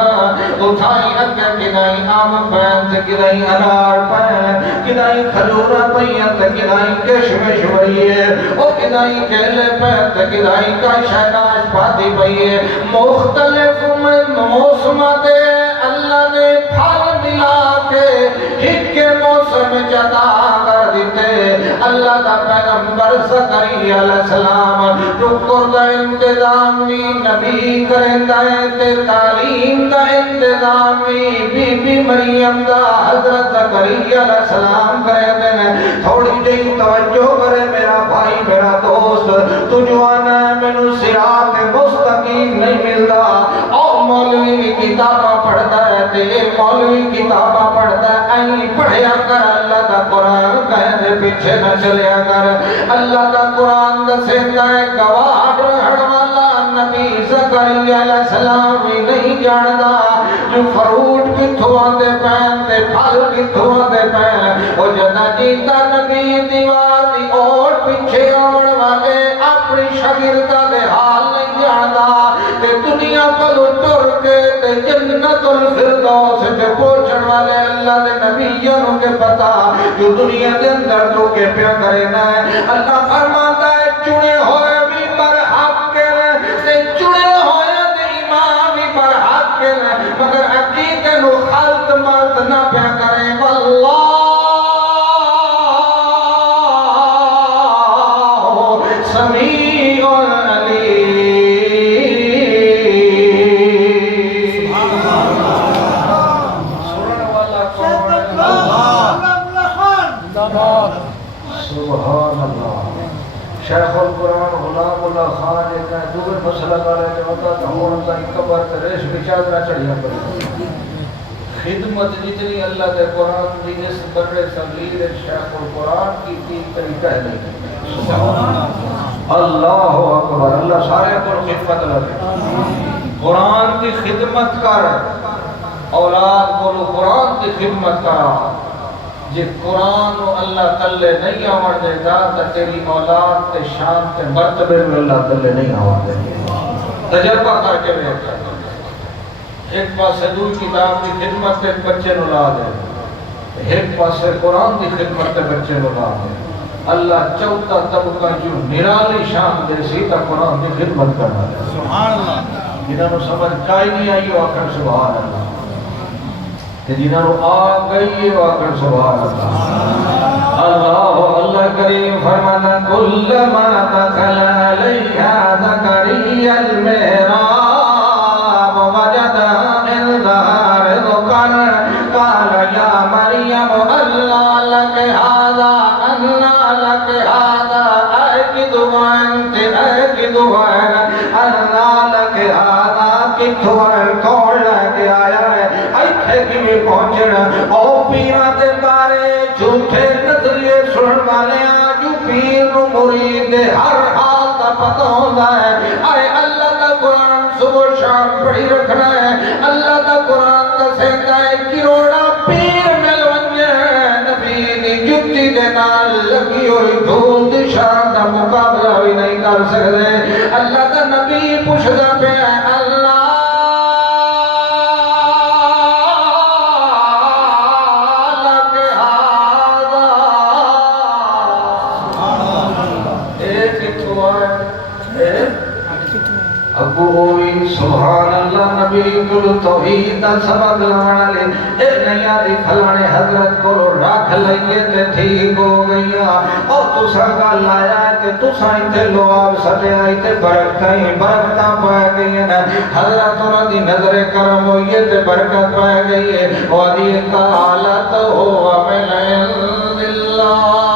اٹھائی اگے کدائی آم پین تے کدائی انار پین کدائی کھجورا پئیاں تے کدائی کشمش ہوئیے او کدائی کیلے پین تے کدائی کاشا ناش پاتی پئیے مختلف موسم دے اللہ نے پھل ملا کے ایک کے موسم جدا کر دیتے اللہ دا پیغمبر زکریا علیہ السلام رکر دا انتظامی نبی کرندہ تے تعلیم دا انتظامی بی بی مریم دا حضرت زکریا علیہ السلام کرندے تھوڑی جئی توجہ کرے میرا بھائی میرا دوست تو جو آنا ہے میں نو صراط مستقیم نہیں ملتا اور مولوی کتابہ پڑھتا ہے تے مولوی کتابہ پڑھتا ہے این پڑھیا کر اللہ دا قرآن کہنے پیچھے نہ چلیا کر اللہ دا قرآن دا سیدہ گواہ رہن والا نبی زکریا علیہ السلام بھی نہیں جاندا جو فروٹ کتھوں آندے پین تے پھل کتھوں آندے پین او جدا جیتا نبی دیوار دی اور پیچھے آن والے اپنی شاگردہ دے حال نہیں جاندا تے دنیا کو ٹر کے تے جنت الفردوس تے پہنچن والے اللہ دے نبیوں کے پتہ جو دنیا دے اندر تو کے پیا کرے نہ اللہ فرماتا ہے چنے ہوئے بھی پر حق کے تے چنے ہوئے تے امام بھی پر حق کے مگر حقیقت نو خلط مرد نہ پیا کرے واللہ سمیع علیم سبحان اللہ شیخ القرآن غلام اللہ خان ایک دوبر مسئلہ کرے جو ہوتا تھا ہون کا قبر تے ریش بچاد نہ چڑھیا پڑی خدمت جتنی اللہ دے قرآن دی اس برے صغیر شیخ القرآن کی طریقہ ہے نہیں اللہ اکبر اللہ سارے پر خدمت لگے قرآن کی خدمت کر اولاد کو قرآن کی خدمت کرا جی قرآن و اللہ تلے نہیں آور دے گا تو تیری اولاد تے شان تے مرتبے میں اللہ تلے نہیں آور دے گا تجربہ کر کے بیٹھ ایک پاسے دو کتاب کی خدمت تے بچے نو لا دے ایک پاسے قرآن کی خدمت تے بچے نو لا دے اللہ چوتھا طبقہ جو نرالی شان دے سی تا قرآن کی خدمت کرنا دے سبحان اللہ جنہاں نو سمجھ کائی نہیں آئی وہ آخر سبحان اللہ کہ جنہاں نو آ گئی وہ آخر سبحان اللہ اللہ اللہ کریم فرمانا کلما دخل علیہا زکریا المحراب وجد عندها رزقا قال یا مریم اللہ لک هذا اللہ لک هذا اکد وانت اکد وانت اللہ لک هذا کتھو کون لے آیا ہے ایتھے کی پہنچنا او پیرا دے بارے جھوٹے نظریے سنن والے جو پیر نو مرید ہر حال دا پتہ ہوندا ہے ارے اللہ دا قرآن صبح شام پڑھی رکھنا ہے اللہ دا قرآن دا سیندا ہے کروڑا پیر مل ونجے نبی دی جُتی دے نال لگی ہوئی دھول دی شان دا مقابلہ بھی نہیں کر سکدے اللہ دا نبی پوچھدا پیا اللہ سبحان اللہ نبی کو توحید دا سبق لانا لے اے نیا دی کھلانے حضرت کو رکھ لئیے تے ٹھیک ہو گیا اور تو سنگا لایا کہ تو سائیں تے لواب سٹے آئی تے برکتاں پائے گئی ہیں حضرت انہوں دی نظر کرم ہوئیے تے برکت پائے گئی ہے وَدِي قَالَتْ هُوَ مِنْ عِنْدِ اللَّهِ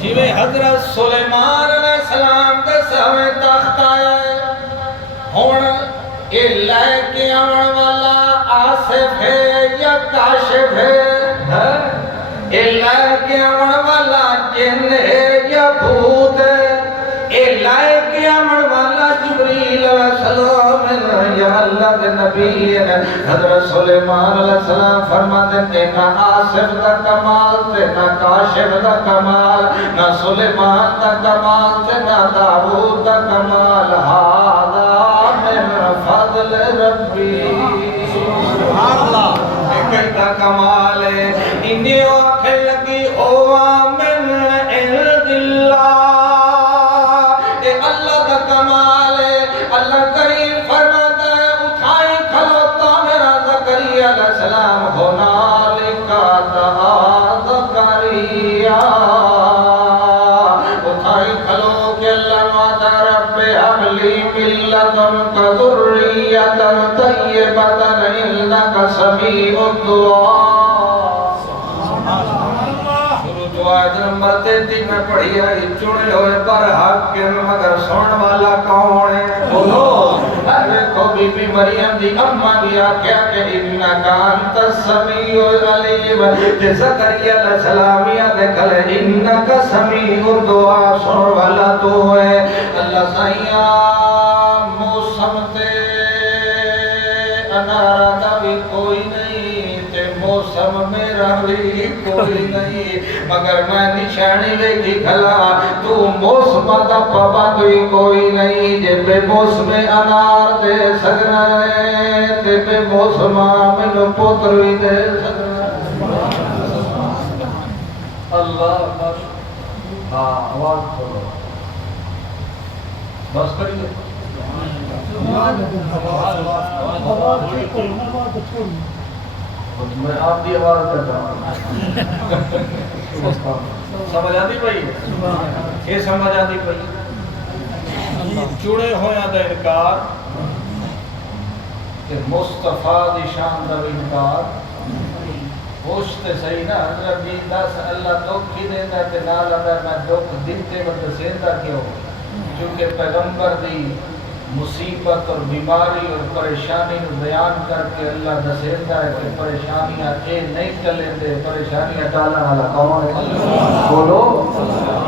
جیویں حضرت سلیمان علیہ السلام دے سامنے تخت آیا ہن اے لے کے آون والا آصف ہے یا کاشف ہے اے لے کے آون والا جن ہے یا بھوت ہے اے لے کے آون والا جبریل علیہ السلام یا اللہ دے نبی حضرت سلیمان علیہ السلام فرماتے ہیں نہ آصف دا کمال تے نہ کاشف دا کمال نہ سلیمان دا کمال تے نہ داؤد دا کمال ہذا من فضل ربی سبحان اللہ ایک دا کمال ہے انہیں آنکھیں لگی ہوا من عند اللہ اے اللہ دا کمال ہے اللہ کریم فرماتا ہے اٹھائیں کھلوتا میرا زکریا علیہ السلام ہنالک دعا زکریا اٹھائیں کھلو کہ اللہ ماتا رب حب لی من لدنک ذریۃ طیبۃ انک سمیع الدعاء نمبر 33 میں پڑھی ہے چنے ہوئے پر حاکم مگر سن والا کون ہے بولو ارے کو بی بی مریم دی اماں بھی آکھیا کہ انکا انت السمیع العلیم تے زکریا علیہ السلام یا کہے انکا سمیع الدعاء سن والا تو ہے اللہ سائیاں موسم تے انارا دا بھی کوئی نہیں تے موسم میرا بھی کوئی نہیں مگر میں نشانی ویکھی کھلا تو موسم دا پابند کوئی نہیں جے بے موسم انار دے سکنا ہے تے بے موسم مینوں پتر وی دے سکنا اللہ بس ہاں آواز کرو بس کریے میں آپ دی آواز کرتا ہوں سمجھ آتی پئی یہ سمجھ آتی پئی جڑے ہویا دا انکار کہ مصطفیٰ دی شان دا انکار ہوش تے صحیح نا حضرت جی دس اللہ دکھ ہی دینا تے نال اگر میں دکھ دیتے بند سیندا کیوں کیونکہ پیغمبر دی مصیبت اور بیماری اور پریشانی نو بیان کر کے اللہ دسیندا ہے کہ پریشانیاں اے نہیں چلیں دے پریشانیاں ٹالنے والا کون ہے بولو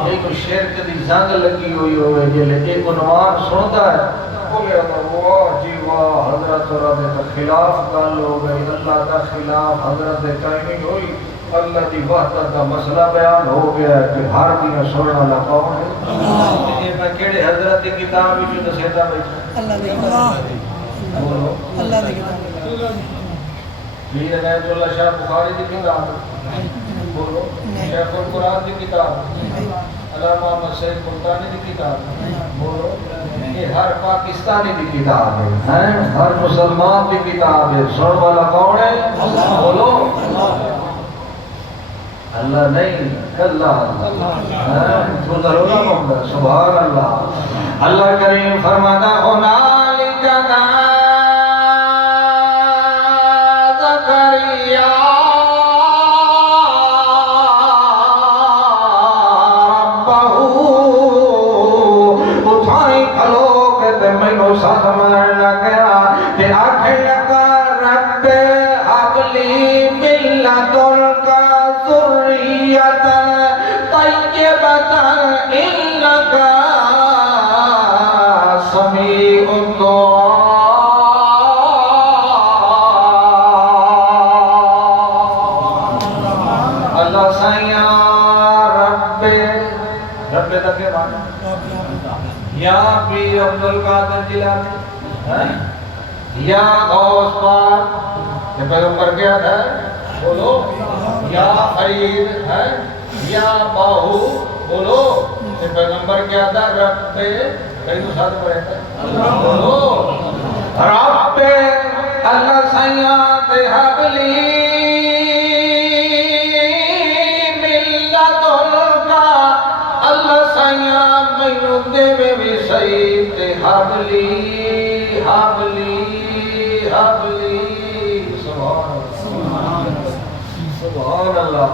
ایک شرک دی زنگ لگی ہوئی ہوئے جلے ایک عنوان سنتا ہے بولے واہ جی واہ حضرت اور دے خلاف گل ہو گئی اللہ دا خلاف حضرت دے کہیں ہوئی اللہ دی وحدت کا مسئلہ بیان ہو گیا ہے کہ ہر دن سننے والا کون ہے یہ میں کیڑے حضرت کی کتاب وچ دسیندا بیٹھا اللہ دی کتاب بولو اللہ دی کتاب میر عنایت اللہ شاہ بخاری دی کتاب بولو شیخ القرآن دی کتاب علامہ محمد سید ملتانی دی کتاب بولو یہ ہر پاکستانی دی کتاب ہے ہر مسلمان دی کتاب ہے سننے والا کون ہے بولو اللہ نہیں اللہ اللہ سبحان اللہ اللہ کریم فرماتا ہنالک دعا زکریا ربہ اٹھائی کھلو کہ تے مینوں ساتھ مرن لگیا تے آکھے لگا رب حب لی من لدنک ذریۃ طیبۃ انک سمیع الدعاء یا پیر عبد القادر جیلانی ہیں؟ یا غوث پاک یہ پیغمبر کیا تھا بولو یا فرید ہے یا باہو بولو یہ پیغمبر کیا تھا رب پہ کئی تو ساتھ پڑھے تھے بولو رب پہ اللہ سیات حبلی ملت کا اللہ سیات مینو دے میں بھی سید حبلی حبلی حبلی سبحان اللہ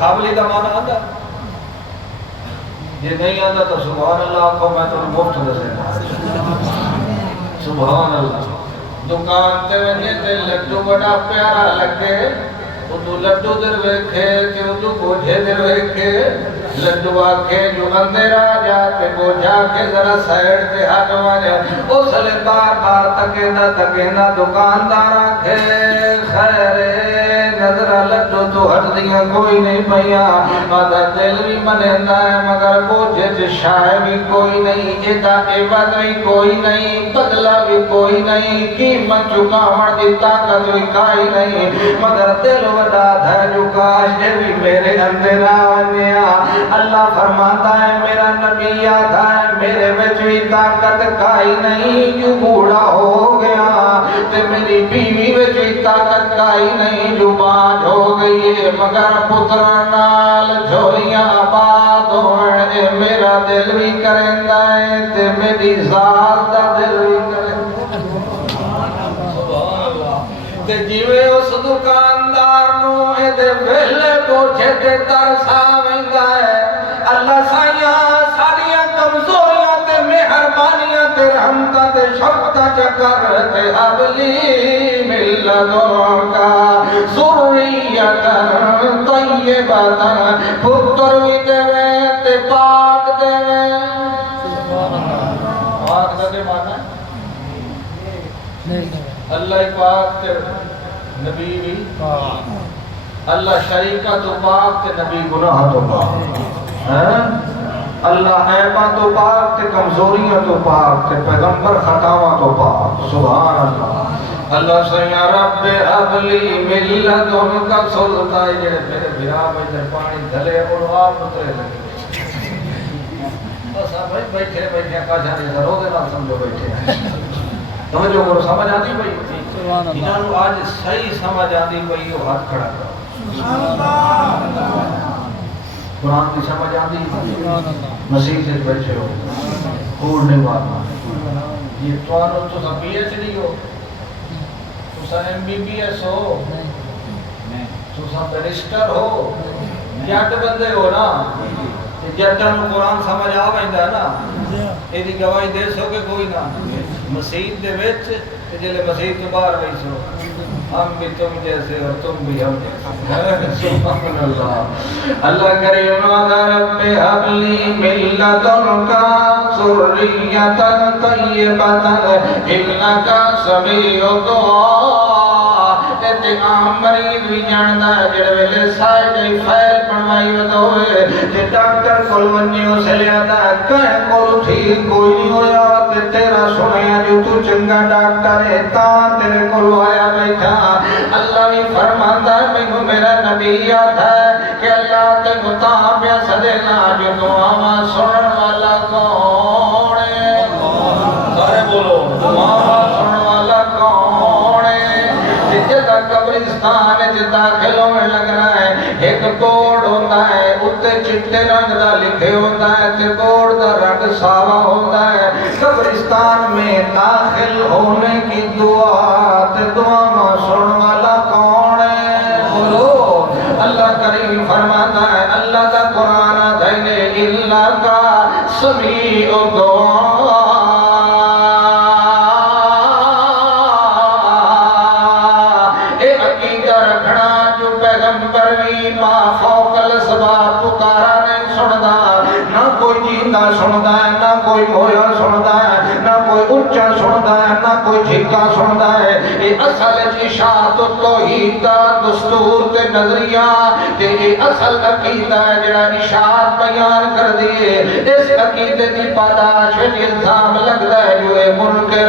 حبلی کا معنی آتا یہ نہیں آتا تو سبحان اللہ کو میں تو مفت دسے سبحان اللہ دکان تے وجے تے لڈو بڑا پیارا لگے تو لڈو در ویکھے تے تو بوجھے در ویکھے لڈو آکھے جو اندرا جاتے بوجھا کے ذرا سائیڈ تے ہٹ مارے او سلے بار بار تکیندا دکاندار آکھے خیر نظر لڈو تو ہٹ دیاں کوئی نہیں پیا مادا دل بھی منیندا ہے مگر بوجھے تے شائع بھی کوئی نہیں ایدا عوض بھی کوئی نہیں بدلہ بھی کوئی نہیں قیمت چکاوڑ دی طاقت بھی کائی نہیں مگر دل وڈا تھا جو کاش بھی میرے اندر آنیا اللہ فرماتا ہے میرا نبی آتا ہے میرے وچ بھی طاقت کائی نہیں جو بوڑھا ہو گیا تے میری بیوی وچ بھی طاقت کائی نہیں جو باج ہو گئی ہے مگر پترا نال جھولیاں آباد ہوئے اے میرا دل بھی کرندا ہے تے میری ذات دا دل بھی کرندا سبحان اللہ تے جیویں اس دکاندار نو اے دے ویلے پوچھے تے ترسا ویندا ہے اللہ سائیاں ساریاں کمزوریاں تے مہربانیاں تے رحمتاں تے شفقتاں چکر تے حبلی ملتوں کا ذریۃ طیبۃ پتر وی دے تے پاک دے پاک دے مانا اللہ پاک تے نبی بھی پاک اللہ شریکہ تو پاک تے نبی گناہ تو پاک اللہ عیبہ تو پاک تے کمزوریاں تو پاک تے پیغمبر خطاواں تو پاک سبحان اللہ اللہ سیاں رب حبلی ملتوں کا سلطان جڑے میرے بھرا میں پانی دھلے اور آپ اترے لگے بس بھائی بیٹھے کاشا نہیں ضرور دے نال سمجھو بیٹھے توجہ کرو سمجھ آتی پئی انہاں نوں آج صحیح سمجھ آتی پئی او ہاتھ کھڑا کرو قرآن کی سمجھ آتی مسیح سے بیٹھے ہو کوڑ نہیں مارنا یہ توانو تو سا پی ایچ ڈی ہو تو سا ایم بی بی ایس ہو تو سا بیرسٹر ہو جٹ بندے ہو نا جٹاں نوں قرآن سمجھ آ ویندا ہے نا ایدی گواہی دے سو کہ کوئی نہ مسیح دے وچ تے جلے مسیح تو باہر وئی سو ہم بھی تم جیسے اور تم بھی ہم جیسے سبحان اللہ اللہ کریم رب حبلی ملتوں کا ذریۃ طیبۃ انک سمیع الدعاء تے عام مریض بھی جاندا ہے جڑے ویلے سائے دی فائل بنوائی ہوئے تے ڈاکٹر کول ونجو سلیادا کہیں کول ٹھیک کوئی نہیں ہویا تے تیرا سنیا جو تو چنگا ڈاکٹر ہے تاں تیرے کول آیا بیٹھا اللہ بھی فرماتا ہے مینوں میرا نبی یاد ہے کہ اللہ تے مطابع صدینا جو دعا سنن والا کون ہے سارے بولو دعا سنن والا کون ہے جدا قبرستان وچ داخل ہونے لگنا ہے ایک بورڈ ہوتا ہے اُتے چٹے رنگ دا لکھے ہوتا ہے تے بورڈ دا رنگ ساوا ہوتا ہے قبرستان میں داخل ہونے کی دعا تے دعا سننے والا کون ہے بولو اللہ کریم فرماتا ہے اللہ دا قرآن دھینے اللہ کا سمیع الدعاء سندا ہے نہ کوئی مویا سندا ہے نہ کوئی اچھا سندا ہے نہ کوئی جھکا سندا ہے یہ اصل اشاعت توحید دا دستور تے نظریہ تے یہ اصل عقیدہ ہے جڑا اشاعت بیان کر دیے اس عقیدے دی پاداش الزام لگدا ہے جو ہے منکر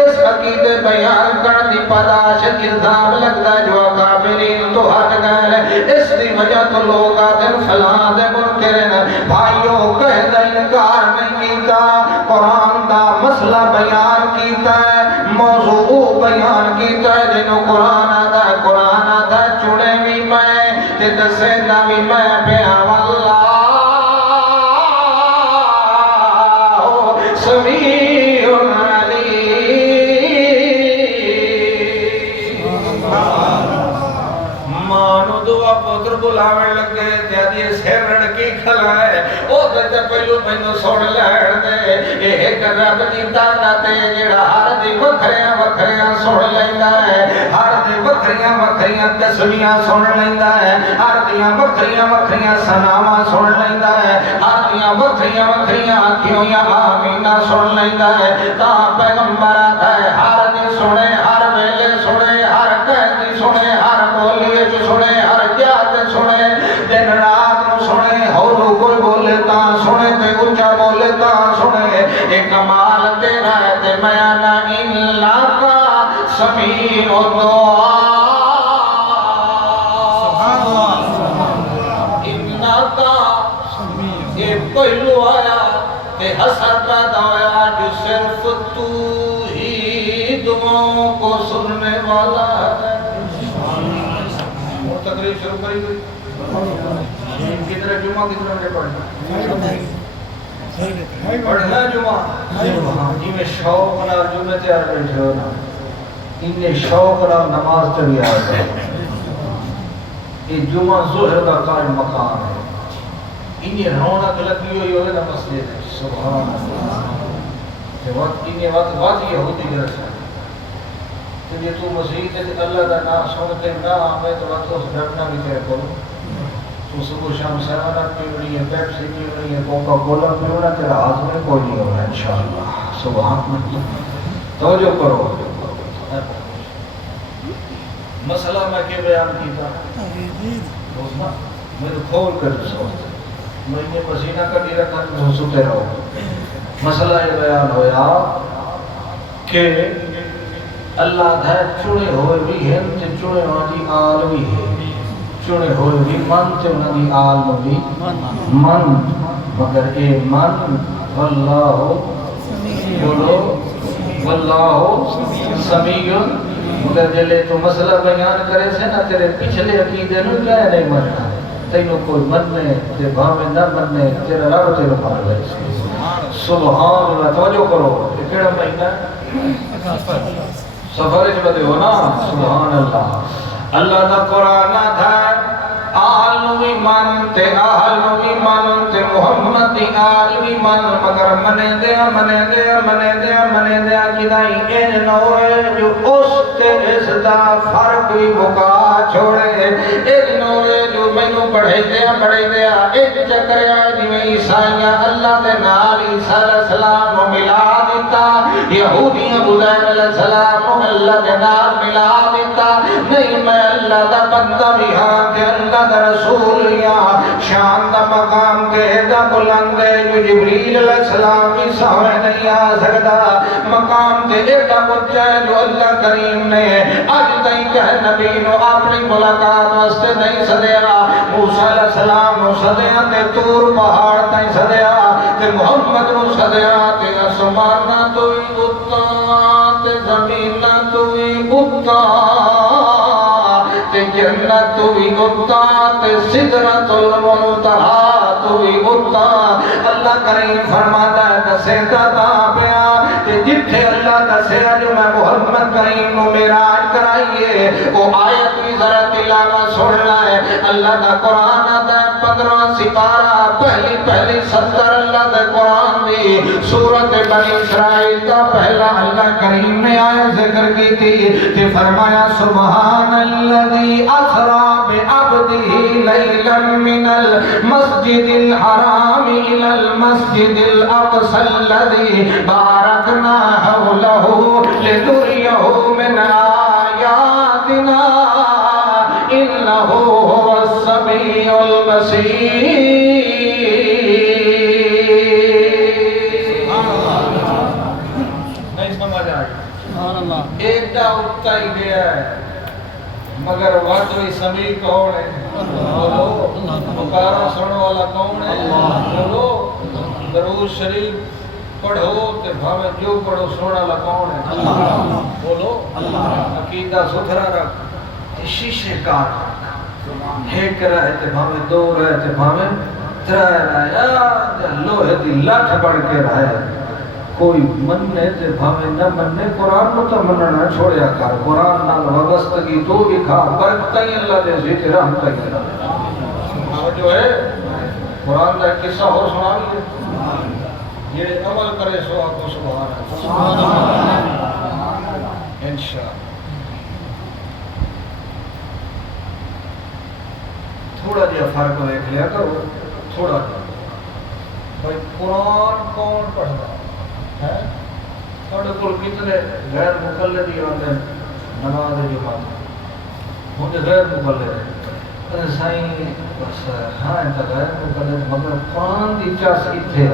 اس عقیدے بیان کر دی پاداش الزام لگدا ہے جو اکابرین تو ہٹ گئے اس دی وجہ تو لوگ آدم فلاں دے منکر بھائیوں کہہ دا انکار نہیں کیتا قرآن دا مسئلہ بیان کیتا ہے موضوع بیان کیتا ہے جنہوں قرآن آدھا چنے بھی میں تے دسے نہ بھی میں پیا واللہ سمیع مانو دعا پتر بلاوے لگے جادی سیر رڑکی کھلائے او تے پہلو مینوں سن لین دے ایک رب دی طاقت جڑا ہر دی وکھریاں وکھریاں سن لیندا ہے ہر دی وکھریاں وکھریاں تسبیحاں سن لیندا ہے ہر دیاں وکھریاں وکھریاں ثناواں سن لیندا ہے ہر دیاں وکھریاں وکھریاں آکھیوں یا آمینہ سن لیندا ہے تا پیغمبر آتا ہے ہر دی سنے ہر ویلے سنے ہر کہندی سنے ہر بولی وچ سنے ہر جات سنے دن رات نو سنے ہور کوئی بولے تا سنے تے اونچا بولے تا سنے اے کمال تیرا ہے تے میں انا الا کا سمیع دعا سبحان اللہ انا کا یہ پہلو آیا تے اثر پیدا ہویا جو صرف تو ہی دعاؤں کو سننے والا ہے تقریر شروع کری گئی کتنے جمعہ کتنے بجے پڑھنا پڑھنا جمعہ جی میں شوق نال جمعے تیار بیٹھے ہو نا انہیں شوق نال نماز تیار بیٹھے یہ جمعہ ظہر کا قائم مقام ہے انہیں رونق لگی ہوئی ہوئے نا مسجد سبحان اللہ انہیں وقت یہودی کے رسول کہ یہ تو مسیح ہے اللہ کا نام سنتے نہ آمیں تو وقت اس ڈرنا بھی کہہ کرو تو صبح شام سیون اپ پیونی ہے پیپسی پیونی ہے کوکا کولا پیونا تیرا ہاتھ میں کوئی نہیں ہونا انشاءاللہ سبحان اللہ توجہ کرو مسئلہ میں کیا بیان کیتا میرے کھول کر سوچتے میں نے پسینہ کا ڈیرہ کر سوتے رہو مسئلہ یہ بیان ہویا کہ اللہ دھے چنے ہوئے بھی ہیں تے چنے ہوئی آل بھی ہے چنے ہوئے بھی من تے انہوں دی آل بھی من مگر اے من واللہ بولو واللہ سمیع مگر جلے تو مسئلہ بیان کرے سے نا تیرے پچھلے عقیدے نو کیا نہیں مننا تینوں کوئی مننے تے بھامے نہ مننے تیرا رب تیرے مان لے سبحان اللہ توجہ کرو یہ کیڑا مہینہ سفر بدے ہو نا سبحان اللہ اللہ دا قرآن تھا آل نوی من تے آل نوی من تے محمد دی آل نوی من مگر منے دیا منے دیا منے دیا منے دیا کدائی این نوے جو اس تے اس دا فرق بھی مکا چھوڑے ایک نوے جو مینو پڑھے دیا ایک چکریا جی میں عیسائیاں اللہ دے نال عیسیٰ علیہ السلام کو ملا دیتا یہودیاں عزیر علیہ السلام کو اللہ دے نال ملا دیتا نہیں میں اللہ دا بندہ بھی ہاں کہ اللہ دا رسول یا شان دا مقام کے دا بلندے جو جبریل علیہ السلام بھی سامنے نہیں آ سکتا مقام کے ایڈا بچہ ہے جو اللہ کریم نے آج تئی کہ نبی نو اپنی ملاقات واسطے نہیں سدیا موسیٰ علیہ السلام نو سدیا تے طور پہاڑ تئی سدیا تے محمد نو سدیا تے آسمان نہ توئی بتا تے زمین نہ توئی بتا تے جنت توئی بتا تے سدرۃ المنتہا توئی بتا اللہ کریم فرماتا ہے دسے تا پیا تے جتھے اللہ دسے جو میں محمد کریم نو معراج کرائیے وہ آیت بھی ذرا تلاوت سننا ہے اللہ دا قرآن آتا ہے 15 سپارہ پہلی 70 اللہ دے قرآن بھی سورت بنی اسرائیل کا پہلا اللہ کریم نے آیت ذکر کی تھی کہ فرمایا سبحان الذی اسرا بعبدہ لیلا من المسجد الحرام الى المسجد الاقصى الذي بارك باركنا حوله لنريه من آياتنا إنه هو السميع البصير. نہیں سمجھ آئی؟ سبحان اللہ. ایڈا اٹھتا ہی گیا ہے مگر واقعی سمیع کون ہے؟ بولو. پکارا سننے والا کون ہے؟ بولو. درود شریف پڑھو تے بھاوے جو پڑھو سننے والا کون ہے؟ بولو. عقیدہ ستھرا رکھ تے شیشے کار ایک رہے تے بھاوے دو رہے تے بھاوے ترے رہے لوہے دی لٹھ بڑھ کے رہے. کوئی مننے تے بھاوے نہ مننے قرآن نو تو مننا چھوڑیا کر. قرآن نال وابستگی تو بھی کھا برکتہ ہی اللہ دے سی تے رحمتہ ہی اللہ دے. جو ہے قرآن دا قصہ ہو سنا بھی یہ عمل کرے سو آپ کو سبحان اللہ انشاءاللہ. تھوڑا جہا فرق دیکھ لیا کرو تھوڑا جہا. بھائی قرآن کون پڑھتا ہے؟ تھوڑے کول کتنے غیر مقلدی آتے ہیں نماز جماعت مجھے غیر مقلد ہے سائیں بس ہاں انتا غیر مقلد مگر قرآن دی چاس اتھے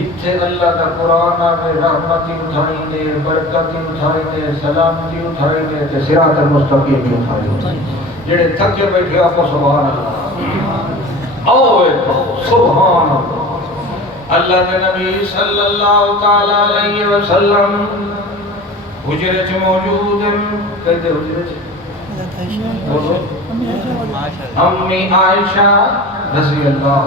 اتھے اللہ کا قرآن آگے رحمتی اٹھائی دے برکتی اٹھائی دے سلامتی اٹھائی دے تے صراط المستقیم بھی اٹھائی دے. جڑے تھکے بیٹھے آپ کو سبحان اللہ اوے سبحان اللہ. اللہ کے نبی صلی اللہ تعالی علیہ وسلم حجرے چ موجود ہیں. کہتے حجرے چ امی عائشہ رضی اللہ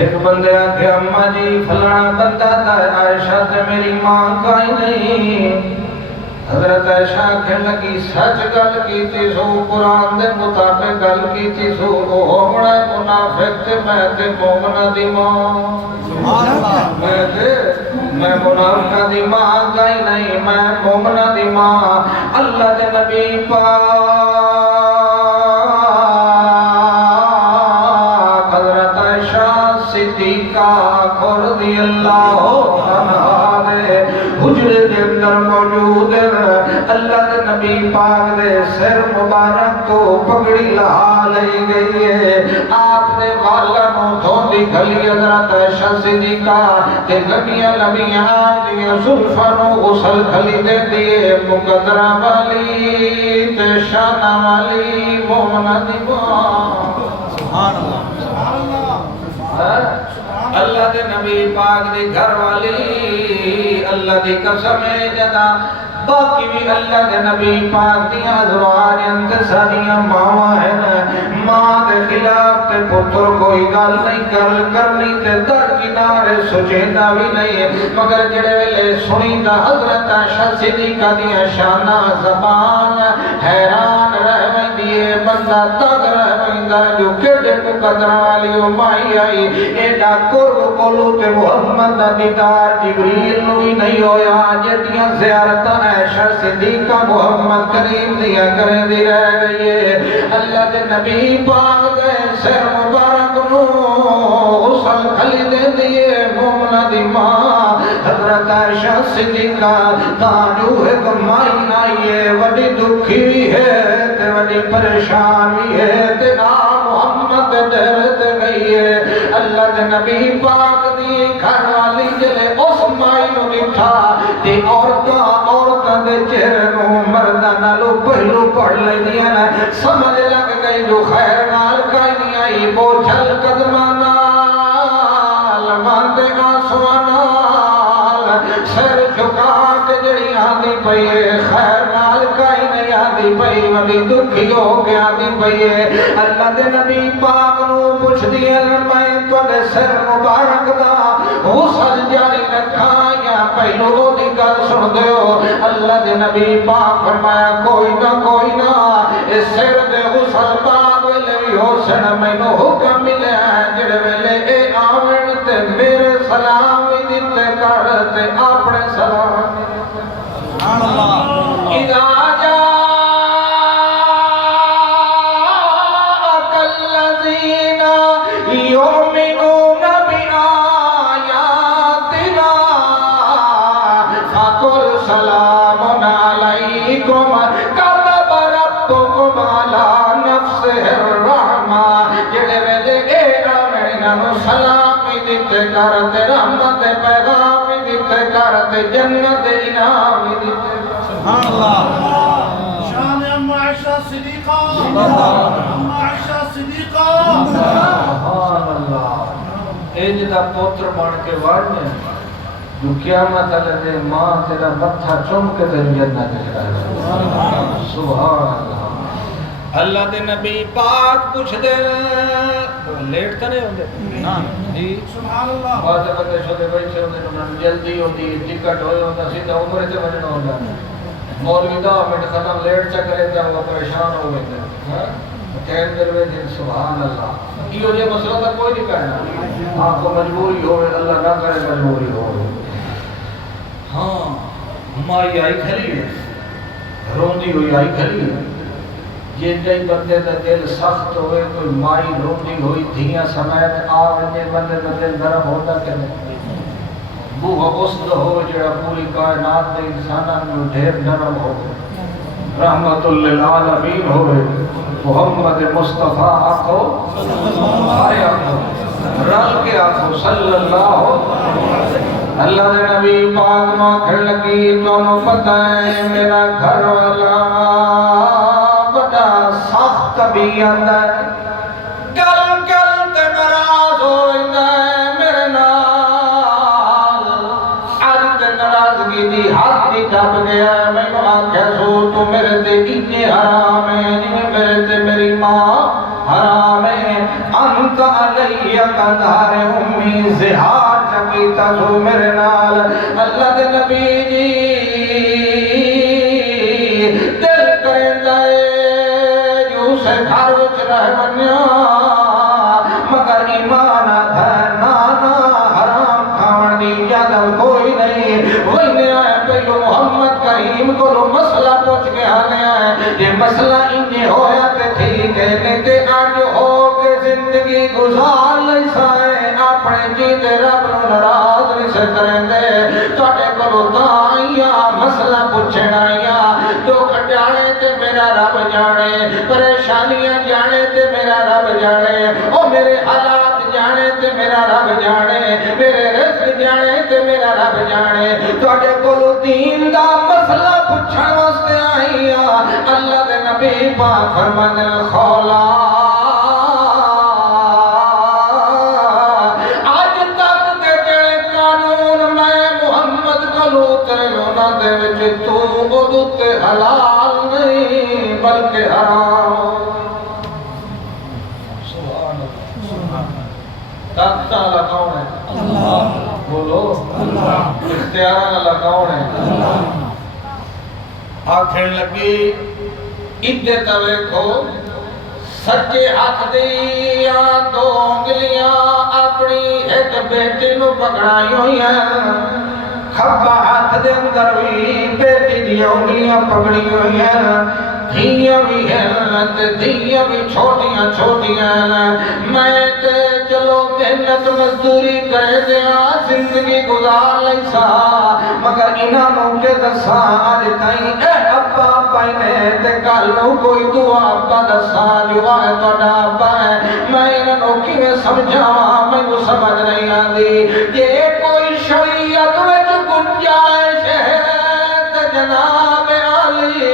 ایک بندے آکھے اماں جی فلانا بندہ تھا عائشہ تے میری ماں کا ہی نہیں. حضرت عائشہ کہنے لگی سچ گل کیتی سو قرآن دے مطابق گل کیتی سو وہ ہونا منافق تے میں تے مومنہ دی ماں. میں منافقہ دی ماں کا ہی نہیں میں مومنہ دی ماں. اللہ دے نبی پاک حضرت عائشہ صدیقہ رضی اللہ عنہا حجرے کے اندر موجود ہے. اللہ کے نبی پاک دے سر مبارک تو پگڑی لہا لئی گئی ہے. آپ نے والا نو دھوندی کھلی حضرت عائشہ صدیقہ تے گنیاں لمیاں آدیاں زلفاں نو غسل کھلی دے دیئے. مقدرہ والی تے شانہ والی مومنہ دی ماں. سبحان اللہ. اللہ دے نبی پاک دی گھر والی اللہ دی قسم ہے جدا باقی بھی اللہ دے نبی پاک دیاں ازواج انتصاریاں ماں ہیں. ماں دے خلاف تے پتر کوئی گل نہیں کرنی تے در کنارے سجیدہ بھی نہیں. مگر جڑے ویلے سنیدہ حضرت عائشہ صدیقہ دیاں شانہ زبان حیران رہ ویندیے بندہ تگ رہ ویندا جو کیڑے مقدرہ والی مائی آئی. ایڈا قرب کولو تے محمد دا دیدار جبریل نو ہی نہیں ہویا. جڑیاں زیارتاں عائشہ صدیقہ محمد کریم دیا کریں دی رہ گئی ہے. اللہ دے نبی پاک دے سر مبارک نو غسل کھلی دے دیئے مومنہ دی ماں حضرت عائشہ صدیقہ. تانجو ایک مائی آئیے وڈی دکھی بھی ہے تے وڈی پریشان بھی ہے تے محمد ڈرت گئی ہے. اللہ دے نبی پاک دی گھر والی جلے اس مائی نو دکھا تے عورتاں دے چہرے نو مرداں نالو پہلو پڑھ لیندیاں نے. سمجھ لگ گئی جو خیر نال کائیں نہیں آئی بوجھل قدماں نال ماندے آنسواں نال سر جھکا کے جڑی آندی پئی ہے خیر نال کائیں نہیں آندی پئی وڈی دکھی ہو کے آندی پئی ہے. اللہ دے نبی پاک نو پوچھ دیا میں تواڈے سر مبارک دا غسل جاری رکھاں یا پہلو دی گل سن دیو. اللہ دے نبی پاک فرمایا کوئی نہ اس سر دے غسل بعد ویلے بھی ہو سن مینوں حکم ملیا ہے جڑے ویلے اے آون تے میرے سلام بھی دتے کر تے اپنے سلام بھی دتے. سبحان اللہ. اذا جاءك الذين يؤمنون بآياتنا دیتے کر تے رحمت پیغام دیتے کر تے جنت انعام دیتے سبحان اللہ شان اما عائشہ صدیقہ اما عائشہ صدیقہ سبحان اللہ اے جدا پوتر بن کے وڑنے جو قیامت والے دن ماں تیرا متھا چوم کے تیری جنت چڑھائے سبحان اللہ اللہ دے نبی پاک پوچھ دے لیٹ تے نہیں ہوندے ہاں جی سبحان اللہ بعد بندے چھوٹے بیٹھے ہوندے انہاں نوں جلدی ہوندی ٹکٹ ہوئے ہوندا سیدھا عمرے تے وجنا ہوندا مولوی 10 منٹ ختم لیٹ چ کرے تے وہ پریشان ہو ویندے ہاں ٹائم دروے دن سبحان اللہ یہ جو مسئلہ تا کوئی نہیں کہنا ہاں کو مجبوری ہوے اللہ نہ کرے مجبوری ہوے ہاں مائی آئی کھلی ہے روندی ہوئی آئی کھلی ہے جے جئی بندے دا دل سخت ہوئے کوئی مائی روندی ہوئی دھیاں سمیت آ ونے بندے دا دل نرم ہوتا کہ نہیں بوہ اسد ہوئے جڑا پوری کائنات دے انساناں نوں ڈھیر نرم ہوئے رحمت للعالمین ہوئے محمد مصطفیٰ آخو سارے آخو رل کے آخو صلی اللہ اللہ دے نبی پاک ماں کھڑ لگی تو پتہ ہے میرا گھر والا بڑا سخت طبیعت ہے گل گل تے ناراض ہوئندا ہے میرے نال اج تے ناراضگی دی حد دی ٹپ گیا ہے مینوں آکھیا سو تو میرے تے اتنے حرام ہے جویں میرے تے میری ماں حرام ہے انت علی قدار امی زہار چکیتا سو میرے نال اللہ دے نبی جی دل کریندا ہے جو سے گھر وچ رہ ونیا مگر ایمان تھا نانا حرام کھاون دی اجازت کوئی نہیں وہنے آئے پہلو محمد کریم کو مسئلہ پوچھ کے آنے آئے یہ مسئلہ انہیں ہویا تے ٹھیک ہے نہیں تے آج ہو کے زندگی گزار لئی سائے اپنے جیتے رب نو ناراض نہیں سے کریں دے توڑے کو تائیا مسئلہ پوچھنا یا دکھ جانے تے میرا رب جانے پریشانیاں جانے تے میرا رب جانے او میرے حالات جانے تے میرا رب جانے میرے رزق جانے تے میرا رب جانے توڑے کو دین دا مسئلہ پوچھن واسطے آئیا اللہ دے نبی پاک فرماندے خولا آج تک دے جڑے قانون میں محمد کلو تیرے لونا دے وچ تو ادو تے حلال نہیں بلکہ حرام سبحان اللہ طاقت والا کون ہے اللہ بولو اللہ اختیار والا کون ہے اللہ آکھن لگی ادھے توے کو سچے ہاتھ دیاں دو انگلیاں اپنی ایک بیٹی نو پکڑائی ہوئی ہیں کھبا ہاتھ دے اندر بھی بیٹی دی انگلیاں پکڑی ہوئی ہیں دھیاں بھی ہیں تے دھیاں بھی چھوٹیاں چھوٹیاں میں تے چلو محنت مزدوری کرے دیا زندگی گزار لئی سا مگر انہاں موقع دسا آج تائیں اے ابا پائنے تے کالوں کوئی دعا ابا دسا جو آئے تو ڈابا ہے میں انہاں نوکی میں سمجھا میں وہ سمجھ نہیں آدھی یہ کوئی شریعت وچ گنجائش ہے تے جناب علی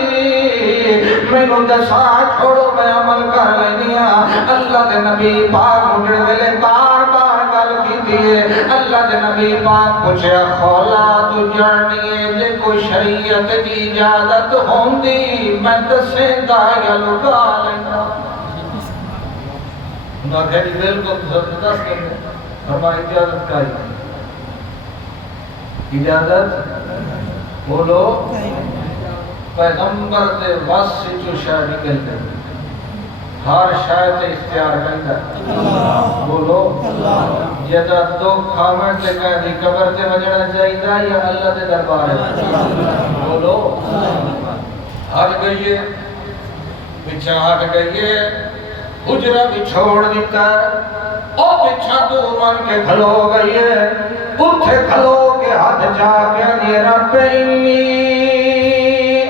میں نو دسا چھوڑو میں عمل کر لینیا اللہ دے نبی پاک مجھے ویلے بار بار گل کی دیئے اللہ دے نبی پاک پوچھے خولا تو جاننی ہے جے کوئی شریعت کی اجازت ہوندی میں دسیں دا یا لگا لینا نہ گھری بالکل زبردست کرنے ہماری اجازت کا اجازت بولو پیغمبر دے واسطے جو شاہ نکل گئے ہر شاید اختیار کرتا بولو جدا دو کھامن تے کہہ دی قبر تے وجڑا چاہیدا یا اللہ دے دربار بولو ہٹ گئیے پیچھے ہٹ گئیے حجرہ بھی چھوڑ دیتا او پیچھا تو من کے کھلو گئیے اٹھے کھلو کے ہاتھ جا کے دے رب انی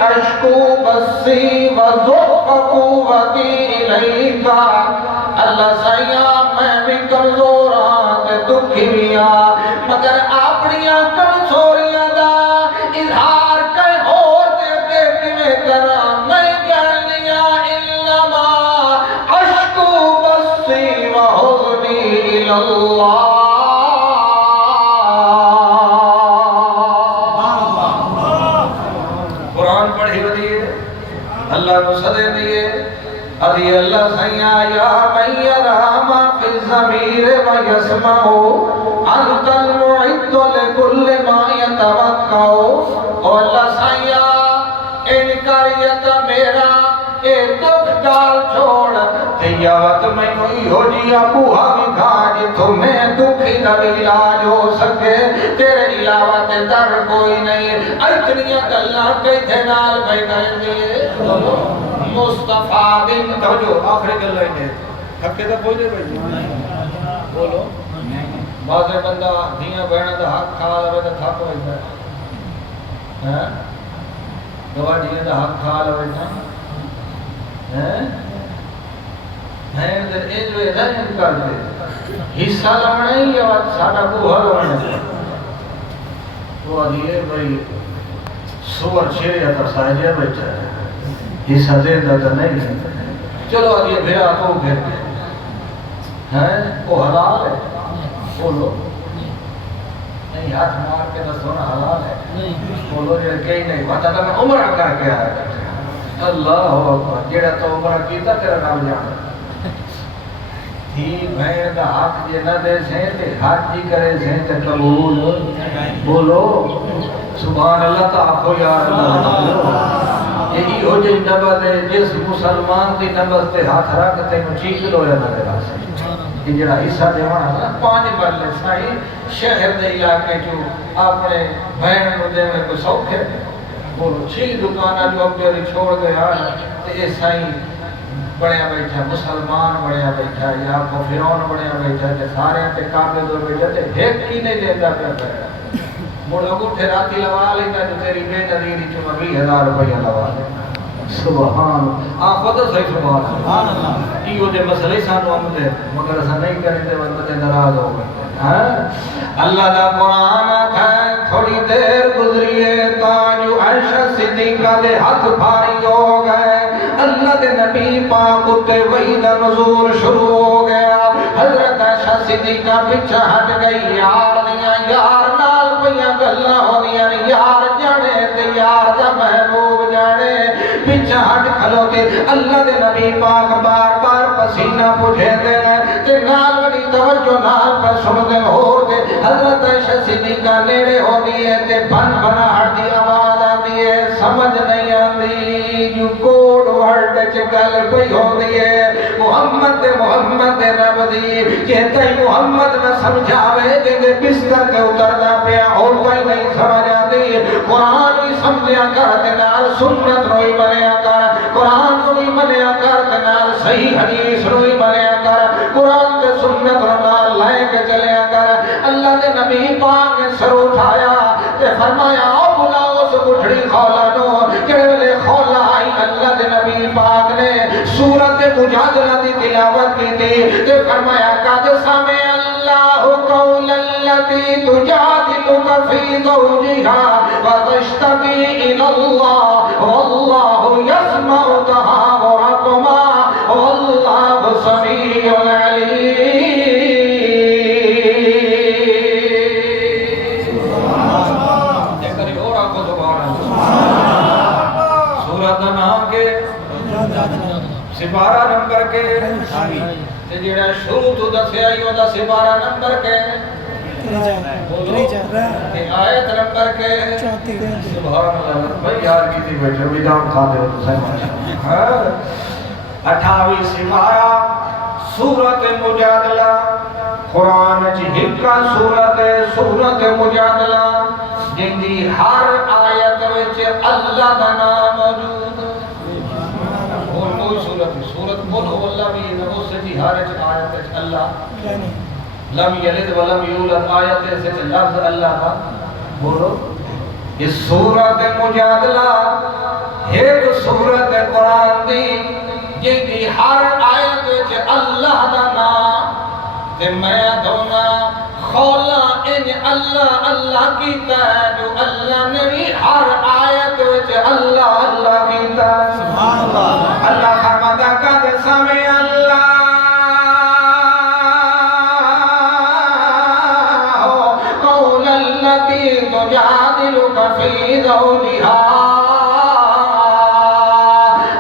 اشکو بسی و ذوق قوتی الیکا اللہ سیاں میں بھی کمزور ہاں تے دکھی بھی ہاں مگر اپنیاں کمزوریاں دا اظہار کہیں اور دے کے کیویں کراں میں کہنیاں انما اشکو بثی وحزنی اللہ اللہ کو صدے دیئے ادھی اللہ سیاں یا من یرا ما فی الضمیر و یسمعو انت المعد لکل ما یتوقعو او اللہ سیاں انکاریت میرا اے دکھ ڈال چھوڑ تیہ وقت میں کوئی ہو جی ابوہا بھی کھا جتو میں دکھی نبی علاج ہو سکے تیرے علاوہ تے در کوئی نہیں اتنی گلہ کئی تھے نال بھائی کہیں گے مصطفیٰ بن توجہ آخری گلہ ہی نہیں تھکے تو کوئی نہیں بھائی بولو بازے بندہ دیاں بہنہ دا حق کھا لوے تو تھک ہوئی ہے گواہ دیاں دا حق کھا لوے نا بہن دے جو ادھائیں کر دے حصہ لونے ہی یا ساڑھا بوہا لونے وہ آدھیے بھائی سور شیر یا ترسائجہ بیٹھا ہے حصہ دے دادا نہیں چلو آدھیے بھیرا تو پھر وہ حلال ہے بولو نہیں ہاتھ مار کے دستونا حلال ہے بولو جو کہیں نہیں بات آتا میں عمرہ کر کے آیا اللہ اکبر جیڑا تو عمرہ کیتا تیرا نام جانا تھی بہن دا حق جے نہ دے سیں تے حق جی کرے سیں تے قبول بولو سبحان اللہ تا آخو یا اللہ یہی ہو جی نبض ہے جس مسلمان دی نبض تے ہاتھ رکھتے ہیں چیک لو یا نہ دے راسے یہ جڑا حصہ دے وہاں نا 5 بلے سائی شہر دے علاقے جو اپنے بہن کو دے میں کوئی سوکھ ہے بولو 6 دکانہ جو اب جوری چھوڑ گیا تے یہ سائی بڑیا بیٹھا مسلمان بڑیا بیٹھا یا کو فیرون بڑیا بیٹھا کہ سارے تے کعبے دو بیٹھا تے ایک کی نہیں دیتا پیا بیٹھا موڑا کو ٹھراتی لوا لیتا جو تیری بے نظیری چو 20,000 روپیہ لوا لیتا سبحان آخو تو صحیح سبحان اللہ ایو دے مسئلے سانو ہم دے مگر ایسا نہیں کریں دے بندے ناراض ہو گئے اللہ دا قرآن ہے تھوڑی دیر گزریے تاجو عائشہ صدیقہ دے ہاتھ بھاری ہو گئے اللہ دے نبی پاک تے وحی دا نزول شروع ہو گیا حضرت عائشہ صدیقہ پیچھے ہٹ گئی یار دیاں یار نال پیاں گلاں ہونیاں یار جانے تے یار دا محبوب جانے پیچھے ہٹ کھلو تے اللہ دے نبی پاک بار بار پسینہ پوچھے دے تے نال بڑی توجہ نال پر سن دے ہو دے حضرت عائشہ صدیقہ نیڑے ہو دیئے تے بن بنا ہٹ دی آواز آتی ہے سمجھ نہیں آتی جو کوڈ ورڈ چکل پئی ہو دیئے محمد دے رب دی کہتا ہی محمد نہ سمجھاوے جنگے بستر کے اترنا پیا اور کوئی نہیں سمجھ آتی قرآن بھی سمجھیا کر نال سنت روئی بنیا کر قرآن روئی بنیا کر نال صحیح حدیث روئی بنیا کر قرآن کے سنت نال لائے کے چلیا کر اللہ دے نبی پاک نے سر اٹھایا تے فرمایا بلاؤ اس بٹھڑی خولا نو کیلے خولا آئی اللہ دے نبی پاک نے سورت مجادلہ دی تلاوت کی تھی تے فرمایا قد سمع اللہ قول التي تجادلك في زوجها وتشتكي إلى الله والله يسمع تحاوركما والله سميع عليم سورت نام کے سپارہ نمبر کے جڑا شروع تو دسیا ہی ہوتا سپارہ نمبر کے آیت نمبر کے سبحان اللہ بھائی یار کی تھی بیٹھے بھی دام کھا دے ہو تو صحیح 28 سپارہ سورت مجادلہ قرآن جی ہکا سورت مجادلہ جن دی ہر آیت وچ اللہ دا نام موجود اور کوئی سورت قل هو اللہ بھی اس سے جی ہر آیت وچ اللہ لم یلد ولم یولد آیت سے لفظ اللہ کا بولو اس سورت مجادلہ ایک سورت قرآن دی جن دی ہر آیت وچ اللہ دا نام تے میں دونا خولا ان اللہ اللہ کیتا ہے جو اللہ نے بھی ہر آیت وچ اللہ اللہ کیتا ہے سبحان اللہ اللہ فرماتا قد سمع اللہ قول التي تجادلك في زوجها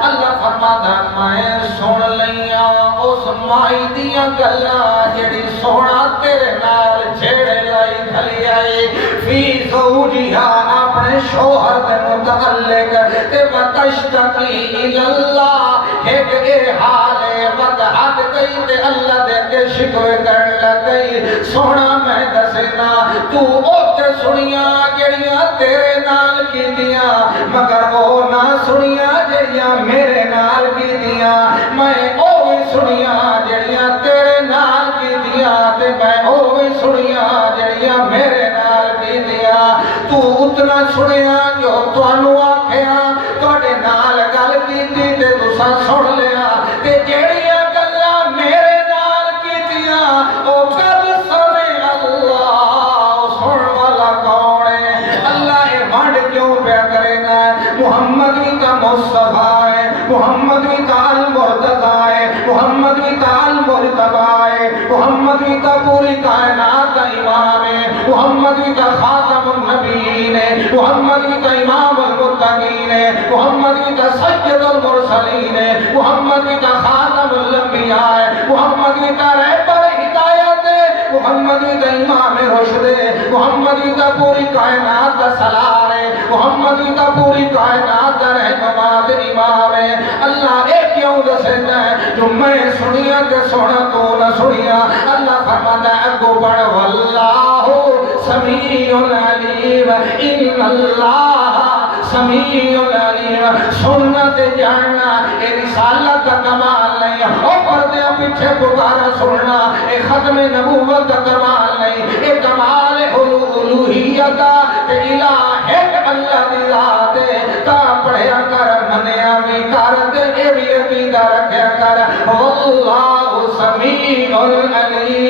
اللہ فرماتا میں سن لیا اس مائی دیاں گلاں جڑی سونا تیرے نال چھیڑے لائی کھلی آئی فی زوجہا اپنے شوہر دے متعلق تے وتشتکی اللہ ایک اے حال وضحت گئی تے اللہ دے کے شکوے کر لگئی سونا میں دسنا تو اوتے سنیا جڑیاں تیرے نال کی دیاں مگر وہ نہ سنیا جڑیاں میرے نال کی دیاں میں او بھی سنیا جڑیاں تیرے نال کی دیاں تے میں او بھی سنیا جڑیاں میرے نال کی دیاں تو اتنا سنیا جو تانوں آکھیا تواڈے نال گل کیتی تے تساں سن لیا تے جڑیاں گلاں میرے نال کیتیاں او کل سنے اللہ سن والا کون ہے اللہ اے وانڈ کیوں پیا کرے نا محمد بھی کا مصطفیٰ ہے محمد بھی کا المرتضیٰ ہے محمد بھی کا المرتبہ ہے محمد بھی کا پوری کائنات کا امام ہے محمد بھی کا خاتم النبیین ہے محمد بھی کا امام المتقین ہے محمد بھی کا سید المرسلین ہے محمد بھی کا خاتم الانبیاء ہے محمد بھی کا رہبر ہدایت ہے محمد بھی کا امام رشد ہے محمد بھی کا پوری کائنات کا سلار ہے محمد بھی کا پوری کائنات کا رہنما امام ہے اللہ ایک کیوں دسنا ہے جو میں سنیا کہ سونا تو نہ سنیا اللہ فرماتا ہے اگو بڑھ واللہ سمیع علیم ان اللہ سمیع علیم سننا تے جاننا اے رسالت کا کمال نہیں او پردے پیچھے پکارا سننا اے ختم نبوت کا کمال نہیں اے کمال الوہیت تے الہ ہے اللہ دی ذات ہے تا پڑھیا کر منیا بھی کر تے اے بھی عقیدہ رکھیا کر واللہ سمیع علیم